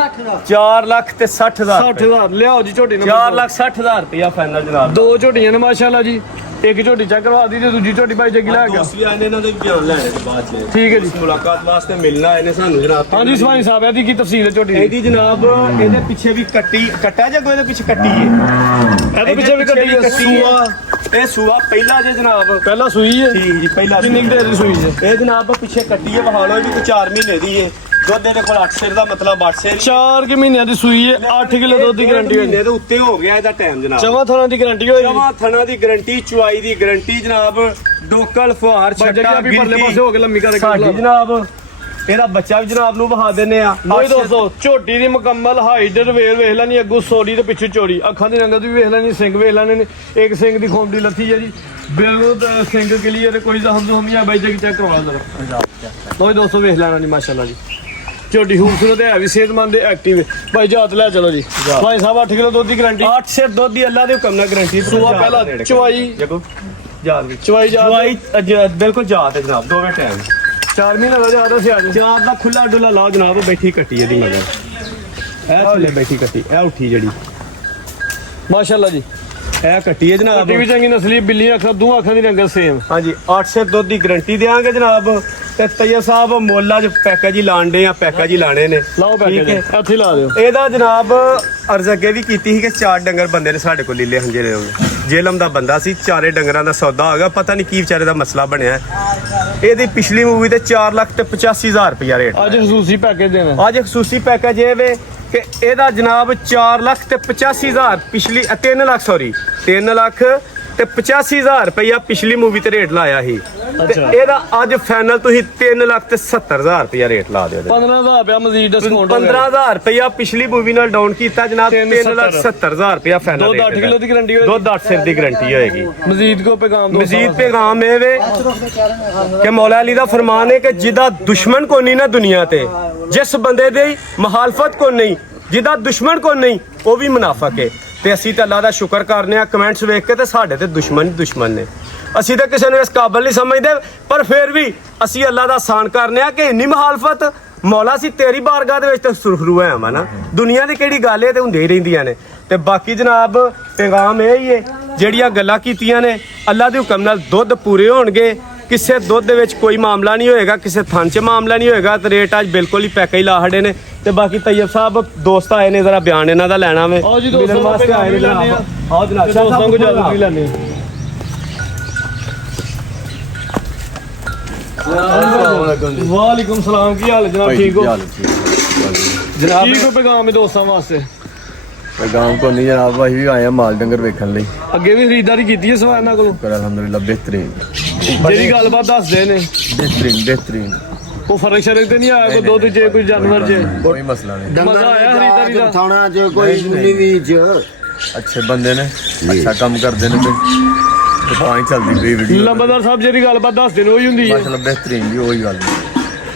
4 ਲੱਖ ਤੇ 60,000 60,000 ਲਿਆਓ ਜੀ ਝੋਟੀ ਨੂੰ 4 ਲੱਖ 60,000 ਰੁਪਇਆ ਫਾਈਨਲ ਜਨਾਬ ਦੋ ਝੋਟੀਆਂ ਨੇ ਮਾਸ਼ਾਅੱਲਾ ਜੀ ਇੱਕ ਝੋਟੀ ਚੈੱਕ ਕਰਵਾ ਦੀ ਤੇ ਦੂਜੀ ਝੋਟੀ ਭਾਈ ਜੱਗੀ ਲੈ ਗਿਆ ਦੋਸਤ ਵੀ ਆਏ ਨੇ ਇਹਨਾਂ ਦੇ ਵੀ ਬਿਆਨ ਲੈਣੇ ਨੇ ਬਾਅਦ ਚ ਠੀਕ ਹੈ ਜੀ ਇਸ ਮੁਲਾਕਾਤ ਵਾਸਤੇ ਮਿਲਣਾ ਆਏ ਨੇ ਸਾਨੂੰ ਜਨਾਬ ਹਾਂਜੀ ਸੁਭਾਨੀ ਸਾਹਿਬ ਇਹਦੀ ਕੀ ਤਫਸੀਲ ਹੈ ਝੋਟੀ ਦੀ ਇਹਦੀ ਜਨਾਬ ਇਹਦੇ ਪਿੱਛੇ ਵੀ ਕੱਟਾ ਜਾਂ ਕੋਈ ਇਹਦੇ ਪਿੱਛੇ ਕੱਟੀ ਹੈ ਇਹਦੇ ਪਿੱਛੇ ਵੀ ਕੱਟੀ ਹੈ ਸੂਆ ਇਹ ਸੂਆ ਪਹਿਲਾ ਜੇ ਜਨਾਬ ਪਹਿਲਾਂ ਸੂਈ ਹੈ ਠੀਕ ਜੀ ਪਹਿਲਾ ਕਿੰਨੀ ਕੁ ਦੇਰ ਦੀ ਸੂਈ ਹੈ ਇਹ ਜਨਾਬ ਪਿੱਛੇ ਕੱਟੀ ਹੈ ਬਹਾਲੋ ਇਹ ਵੀ ਕੋਈ 4 ਮਹੀਨੇ ਦੀ ਹੈ ਦੁੱਧ ਇਹਦੇ ਕੋਲ 8 ਸਿਰ ਦਾ ਮਤਲਬ 8 ਸਿਰ 4 ਕਿ ਮਹੀਨਿਆਂ ਦੀ ਸੂਈ ਹੈ 8 ਕਿਲੋ ਦੁੱਧ ਦੀ ਗਾਰੰਟੀ ਹੋਈ ਮਹੀਨੇ ਦੇ ਉੱਤੇ ਹੋ ਗਿਆ ਇਹਦਾ ਟਾਈਮ ਜਨਾਬ ਚਵਾਂ ਥਾਂ ਦੀ ਗਾਰੰਟੀ ਹੋਈ ਜਮਾ ਥਣਾ ਦੀ ਗਾਰੰਟੀ ਚੁਆਈ ਦੀ ਗਾਰੰਟੀ ਜਨਾਬ ਡੋਕਲ ਫੁਹਾਰ ਭਾਈ ਜੱਗੀ ਛੱਟਾ ਵੀ ਪਰਲੇ ਪਾਸੇ ਹੋ ਕੇ ਲੰਮੀ ਕਰ ਸਾਡੀ ਜਨਾਬ ਇਹਦਾ ਬੱਚਾ ਵੀ ਜਨਾਬ ਨੂੰ ਵਹਾ ਦਿੰਨੇ ਆ ਲੋ ਦੋਸਤੋ ਝੋਟੀ ਦੀ ਮੁਕੰਮਲ ਹਾਈਟ ਵੇਲ ਵੇਖ ਲੈਣੀ ਅੱਗੂ ਸੋਲੀ ਤੇ ਪਿੱਛੇ ਚੋੜੀ ਅੱਖਾਂ ਦੀ ਰੰਗਤ ਵੀ ਵੇਖ ਲੈਣੀ ਸਿੰਘ ਵੇਖ ਲੈਣੇ ਨੇ ਇੱਕ ਸਿੰਘ ਦੀ ਖੋਮੜੀ ਲੱਥੀ ਹੈ ਜੀ ਬਿਲਕੁਲ ਸਿੰਘ ਕਲੀਅਰ ਕੋਈ ਜ਼ਖਮ ਜ਼ੁਖਮ ਨਹੀਂ ਆ ਬਾਈ ਜੀ ਚੈੱਕ ਕਰਵਾ ਜ਼ਰਾ ਲੋ ਦੋਸਤੋ ਵੇਖ ਲੈਣਾ ਜੀ ਮਾਸ਼ਾਅੱਲਾ ਜੀ ਝੋਟੀ ਖੂਬਸੂਰਤ ਹੈ ਵੀ ਸਿਹਤਮੰਦ ਹੈ ਐਕਟਿਵ ਹੈ ਭਾਈ ਜਾਤ ਲੈ ਚਲੋ ਜੀ ਭਾਈ ਸਾਹਿਬ 8 ਕਿਲੋ ਦੁੱਧ ਦੀ ਗਾਰੰਟੀ 8 ਸਿਰ ਦੁੱਧ ਦੀ ਅੱਲਾ ਦੇ ਹੁਕਮ ਨਾਲ ਗਾਰੰਟੀ ਸੂਆ ਪਹਿਲਾ ਚਵਾਈ ਜਗੋ ਜਾਤ ਵਿੱਚ ਚਵਾਈ ਜਾ ਚੁਆਈ ਬਿਲਕੁਲ ਜਾਤ ਹੈ ਜਨਾਬ ਦੋਵੇਂ ਟਾਈਮ 4 ਮਹੀਨੇ ਦਾ ਜ਼ਿਆਦਾ ਸੀ ਅੱਜ ਜਾਤ ਦਾ ਖੁੱਲਾ ਡੁੱਲਾ ਲਾਓ ਜਨਾਬ ਬੈਠੀ ਕੱਟੀ ਇਹਦੀ ਮਗਰ ਇਹ ਥੱਲੇ ਬੈਠੀ ਕੱਟੀ ਇਹ ਉੱਠੀ ਜਿਹੜੀ ਮਾਸ਼ਾਅੱਲਾ ਜੀ ਇਹ ਕੱਟੀ ਹੈ ਜਨਾਬ ਝੋਟੀ ਵੀ ਚੰਗੀ ਨਸਲੀ ਬਿੱਲੀਆਂ ਅੱਖਾਂ ਦੋ ਅੱਖਾਂ ਦੀ ਰੰਗਤ ਸੇਮ ਹਾਂਜੀ 8 ਸਿਰ ਦੁੱਧ ਦੀ ਗਾਰੰਟੀ ਦੇਵਾਂਗੇ ਜਨਾਬ ਤੇ ਤਈਆ ਸਾਹਿਬ ਮੋਲਾ ਚ ਪੈਕੇਜ ਹੀ ਲਾਣਦੇ ਆ ਪੈਕੇਜ ਹੀ ਲਾਣੇ ਨੇ ਲਾਓ ਪੈਕੇਜ ਠੀਕ ਹੈ। ਇੱਥੇ ਲਾ ਦਿਓ ਇਹਦਾ ਜਨਾਬ ਅਰਜ਼ ਅੱਗੇ ਵੀ ਕੀਤੀ ਸੀ ਕਿ 4 ਡੰਗਰ ਬੰਦੇ ਨੇ ਸਾਡੇ ਕੋਲ ਲੀਲੇ ਹੰਜੇ ਨੇ ਜੇਲਮ ਦਾ ਬੰਦਾ ਸੀ 4 ਡੰਗਰਾਂ ਦਾ ਸੌਦਾ ਹੋ ਗਿਆ ਪਤਾ ਨਹੀਂ ਕੀ ਵਿਚਾਰੇ ਦਾ ਮਸਲਾ ਬਣਿਆ ਇਹਦੀ ਪਿਛਲੀ ਮੂਵੀ ਤੇ 4 ਲੱਖ ਤੇ 85,000 ਰੁਪਇਆ ਰੇਟ ਅੱਜ ਖਸੂਸੀ ਪੈਕੇਜ ਦੇਣਾ ਅੱਜ ਖਸੂਸੀ ਪੈਕੇਜ ਇਹ ਵੇ ਕਿ ਇਹਦਾ ਜਨਾਬ 4 ਲੱਖ ਤੇ 85,000 ਪਿਛਲੀ 3 ਲੱਖ ਸੌਰੀ 3 ਲੱਖ ਤੇ 85000 ਰੁਪਇਆ ਪਿਛਲੀ ਮੂਵੀ ਤੇ ਰੇਟ ਲਾਇਆ ਸੀ ਤੇ ਅੱਛਾ। ਇਹਦਾ ਅੱਜ ਫਾਈਨਲ ਤੁਸੀਂ 3,70,000 ਰੁਪਇਆ ਰੇਟ ਲਾ ਦਿਓ 15,000 ਰੁਪਇਆ ਮਜ਼ੀਦ ਡਿਸਕਾਊਂਟ 15,000 ਰੁਪਇਆ ਪਿਛਲੀ ਮੂਵੀ ਨਾਲ ਡਾਊਨ ਕੀਤਾ ਜਨਾਬ 3,70,000 ਰੁਪਇਆ ਫਾਈਨਲ ਦੁੱਧ 8 ਕਿਲੋ ਦੀ ਗਾਰੰਟੀ ਹੋਏਗੀ ਦੁੱਧ 8 ਸਿਰ ਦੀ ਗਾਰੰਟੀ ਹੋਏਗੀ ਮਜ਼ੀਦ ਕੋ ਪੈਗਾਮ ਦੋ ਮਜ਼ੀਦ ਪੈगाम ਇਹ ਵੇ ਕਿ ਮੌਲਾ ਅਲੀ ਦਾ ਫਰਮਾਨ ਹੈ ਕਿ ਜਿਹਦਾ ਦੁਸ਼ਮਣ ਕੋ ਨਹੀਂ ਨਾ ਦੁਨੀਆ ਤੇ ਜਿਸ ਬੰਦੇ ਦੀ ਮੁਖਾਲਫਤ ਕੋ ਨਹੀਂ ਜਿਹਦਾ ਦੁਸ਼ਮਣ ਕੋ ਨਹੀਂ ਉਹ ਵੀ ਮੁਨਾਫਕ ਹੈ ਤੇ ਅਸੀਂ ਤਾਂ ਅੱਲਾ ਦਾ ਸ਼ੁਕਰ ਕਰਨੇ ਆ ਕਮੈਂਟਸ ਵੇਖ ਕੇ ਤੇ ਸਾਡੇ ਤੇ ਦੁਸ਼ਮਣ ਹੀ ਦੁਸ਼ਮਣ ਨੇ ਅਸੀਂ ਤਾਂ ਕਿਸੇ ਨੂੰ ਇਸ ਕਾਬਲ ਨਹੀਂ ਸਮਝਦੇ ਪਰ ਫਿਰ ਵੀ ਅਸੀਂ ਅੱਲਾ ਦਾ ਆਸਾਨ ਕਰਨੇ ਆ ਕਿ ਇੰਨੀ ਮੁਖਾਲਫਤ ਮੌਲਾ ਸੀ ਤੇਰੀ ਬਾਰਗਾਹ ਦੇ ਵਿੱਚ ਤੇ ਸੁਰਖਰੂ ਹੋਇਆ ਵਾ ਨਾ ਦੁਨੀਆ ਦੀ ਕਿਹੜੀ ਗੱਲ ਹੈ ਤੇ ਹੁੰਦੇ ਹੀ ਰਹਿੰਦੀਆਂ ਨੇ ਤੇ ਬਾਕੀ ਜਨਾਬ ਪੈਗਾਮ ਇਹ ਹੀ ਹੈ ਜਿਹੜੀਆਂ ਗੱਲਾਂ ਕੀਤੀਆਂ ਨੇ ਅੱਲਾ ਦੇ ਹੁਕਮ ਨਾਲ ਦੁੱਧ ਪੂਰੇ ਹੋਣਗੇ ਕਿਸੇ ਦੁੱਧ ਦੇ ਵਿੱਚ ਕੋਈ ਮਾਮਲਾ ਨਹੀਂ ਹੋਏਗਾ ਕਿਸੇ ਥਣ 'ਚ ਮਾਮਲਾ ਨਹੀਂ ਹੋਏਗਾ ਤੇ ਰੇਟ ਅੱਜ ਬਿਲਕੁਲ ਹੀ ਪੈਕੇਜ ਲਾ ਛੱਡੇ ਨੇ ਤੇ ਬਾਕੀ ਤੈਯਬ ਸਾਹਿਬ ਦੋਸਤ ਆਏ ਨੇ ਜ਼ਰਾ ਬਿਆਨ ਇਹਨਾਂ ਦਾ ਲੈਣਾ ਵੇ ਆਓ ਜੀ ਦੋਸਤੋ, ਮਿਲਣ ਵਾਸਤੇ ਆਏ ਨੇ ਲੈਣੇ ਆ। ਜਨਾਬ ਆਓ ਜਨਾਬ ਦੋਸਤਾਂ ਕੋ ਇਜਾਜ਼ਤ ਵੀ ਲੈਣੀ ਵਾਲੇਕੁਮ ਸਲਾਮ ਕੀ ਹਾਲ ਹੈ ਜਨਾਬ ਠੀਕ ਹੋ ਜਨਾਬ ਕੀ ਕੋ ਪੈਗਾਮ ਹੈ ਦੋਸਤਾਂ ਵਾਸਤੇ ਪੈਗਾਮ ਕੋ ਨਹੀਂ ਜਨਾਬ ਅਸੀਂ ਵੀ ਆਏ ਆ ਮਾਲ ਡੰਗਰ ਵੇਖਣ ਲਈ ਅੱਗੇ ਵੀ ਖਰੀਦਦਾਰੀ ਕੀਤੀ ਹੈ ਸਵਾ ਇਹਨਾਂ ਕੋਲੋਂ ਪਰ ਅਲਹਮਦੁਲਿਲਾ ਬਿਹਤਰੀਨ ਜਿਹੜੀ ਗੱਲਬਾਤ ਦੱਸਦੇ ਨੇ ਬਿਹਤਰੀਨ ਉਹ ਫਰਕ ਸ਼ਰਕ ਤੇ ਨਹੀਂ ਆਇਆ ਕੋਈ ਦੁੱਧ ਚ ਕੋਈ ਜਾਨਵਰ ਚ ਕੋਈ ਮਸਲਾ ਨਹੀਂ ਮਜ਼ਾ ਆਇਆ ਖਰੀਦਦਾਰੀ ਦਾ ਥਾਣਾ ਚ ਕੋਈ ਨਹੀਂ ਚ ਅੱਛੇ ਬੰਦੇ ਨੇ ਅੱਛਾ ਕੰਮ ਕਰਦੇ ਨੇ ਤੇ ਤਾਂ ਹੀ ਚੱਲਦੀ ਪਈ ਵੀਡੀਓ ਲੰਬਰਦਾਰ ਸਾਹਿਬ ਜਿਹੜੀ ਗੱਲਬਾਤ ਦੱਸਦੇ ਨੇ ਉਹੀ ਹੁੰਦੀ ਹੈ ਮਾਸ਼ਾਅੱਲਾ ਬਿਹਤਰੀਨ ਜੀ ਉਹੀ ਗੱਲ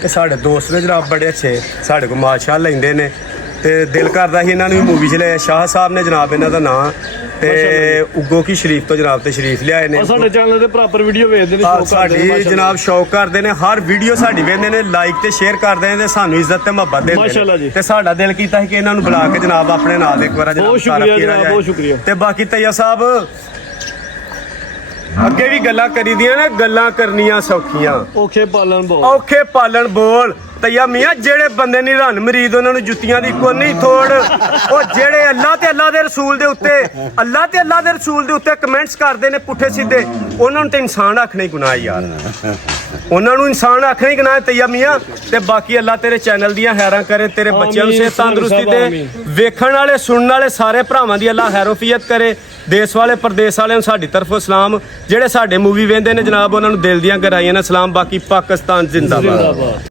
ਇਹ ਸਾਡੇ ਦੋਸਤ ਨੇ ਜਨਾਬ ਬੜੇ ਅੱਛੇ ਸਾਡੇ ਕੋਲ ਮਾਸ਼ਾਅੱਲਾ ਲੈਂਦੇ ਨੇ ਤੇ ਦਿਲ ਕਰਦਾ ਸੀ ਇਹਨਾਂ ਨੂੰ ਵੀ ਮੂਵੀ 'ਚ ਲਿਆ ਸ਼ਾਹ ਸਾਹਿਬ ਨੇ ਜਨਾਬ ਇਹਨਾਂ ਦਾ ਨਾਂ ਤੇ ਉਗੋ ਕੀ ਸ਼ਰੀਫ ਤੋਂ ਜਨਾਬ ਤੇ ਸ਼ਰੀਫ ਲਿਆਏ ਨੇ ਔਰ ਸਾਡੇ ਚੈਨਲ ਤੇ ਪ੍ਰੋਪਰ ਵੀਡੀਓ ਵੇਖਦੇ ਨੇ ਆਹ ਸ਼ੌਕ ਕਰਦੇ ਨੇ ਸਾਡੀ ਜਨਾਬ ਸ਼ੌਕ ਕਰਦੇ ਨੇ ਹਰ ਵੀਡੀਓ ਸਾਡੀ ਵੇਖਦੇ ਨੇ ਲਾਈਕ ਤੇ ਸ਼ੇਅਰ ਕਰਦੇ ਨੇ ਤੇ ਸਾਨੂੰ ਇੱਜ਼ਤ ਤੇ ਮੁਹੱਬਤ ਦਿੰਦੇ ਮਾਸ਼ਾਅੱਲਾ ਜੀ। ਨੇ ਤੇ ਸਾਡਾ ਦਿਲ ਕੀਤਾ ਸੀ ਕਿ ਇਹਨਾਂ ਨੂੰ ਬੁਲਾ ਕੇ ਜਨਾਬ ਆਪਣੇ ਨਾਲ ਇੱਕ ਵਾਰ ਬਹੁਤ ਸ਼ੁਕਰੀਆ ਤਾਰੀਫ ਕੀਤਾ ਜਨਾਬ, ਜਾਏ। ਬਹੁਤ ਸ਼ੁਕਰੀਆ। ਤੇ ਬਾਕੀ ਤੈਯਬ ਸਾਹਿਬ ਅੱਗੇ ਵੀ ਗੱਲਾਂ ਕਰੀਦੀਆਂ ਨੇ ਗੱਲਾਂ ਕਰਨੀਆਂ ਸੌਖੀਆਂ ਔਖੇ ਪਾਲਣ ਬਹੁਤ ਔਖੇ ਪਾਲਣ ਬੋਲ ਤੈਯਬ ਮੀਆਂ ਜਿਹੜੇ ਬੰਦੇ ਨਹੀਂ ਰੰਨ ਮਰੀਦ ਉਹਨਾਂ ਨੂੰ ਜੁੱਤੀਆਂ ਦੀ ਕੋਈ ਨਹੀਂ ਥੋੜ ਉਹ ਜਿਹੜੇ ਅੱਲਾਹ ਤੇ ਅੱਲਾਹ ਦੇ ਰਸੂਲ ਦੇ ਉੱਤੇ ਅੱਲਾਹ ਤੇ ਅੱਲਾਹ ਦੇ ਰਸੂਲ ਦੇ ਉੱਤੇ ਕਮੈਂਟਸ ਕਰਦੇ ਨੇ ਪੁੱਠੇ ਸਿੱਧੇ ਉਹਨਾਂ ਨੂੰ ਤੇ ਇਨਸਾਨ ਆਖਣਾ ਹੀ ਗੁਨਾਹ ਯਾਰ ਉਹਨਾਂ ਨੂੰ ਇਨਸਾਨ ਆਖਣਾ ਹੀ ਗੁਨਾਹ ਤੈਯਬ ਮੀਆਂ ਤੇ ਬਾਕੀ ਅੱਲਾਹ ਤੇਰੇ ਚੈਨਲ ਦੀਆਂ ਖੈਰਾਂ ਕਰੇ ਤੇਰੇ ਬੱਚਿਆਂ ਨੂੰ ਆਮੀਨ, ਸਿਹਤ ਤੰਦਰੁਸਤੀ ਆਮੀਨ। ਦੇ ਵੇਖਣ ਵਾਲੇ ਸੁਣਨ ਵਾਲੇ ਸਾਰੇ ਭਰਾਵਾਂ ਦੀ ਅੱਲਾਹ ਖੈਰੋਫੀਅਤ ਕਰੇ ਦੇਸ਼ ਵਾਲੇ ਪ੍ਰਦੇਸ਼ ਵਾਲਿਆਂ ਨੂੰ ਸਾਡੀ ਤਰਫੋਂ ਸਲਾਮ ਜਿਹੜੇ ਸਾਡੇ ਮੂਵੀ ਵੇਖਦੇ ਨੇ ਜਨਾਬ ਉਹਨਾਂ ਨੂੰ ਦਿਲ ਦੀਆਂ ਗਹਿਰਾਈਆਂ ਨਾਲ ਸਲਾਮ ਬਾਕੀ ਪਾਕਿਸਤਾਨ ਜ਼ਿੰਦਾਬਾਦ ਜ਼ਿੰਦਾਬਾਦ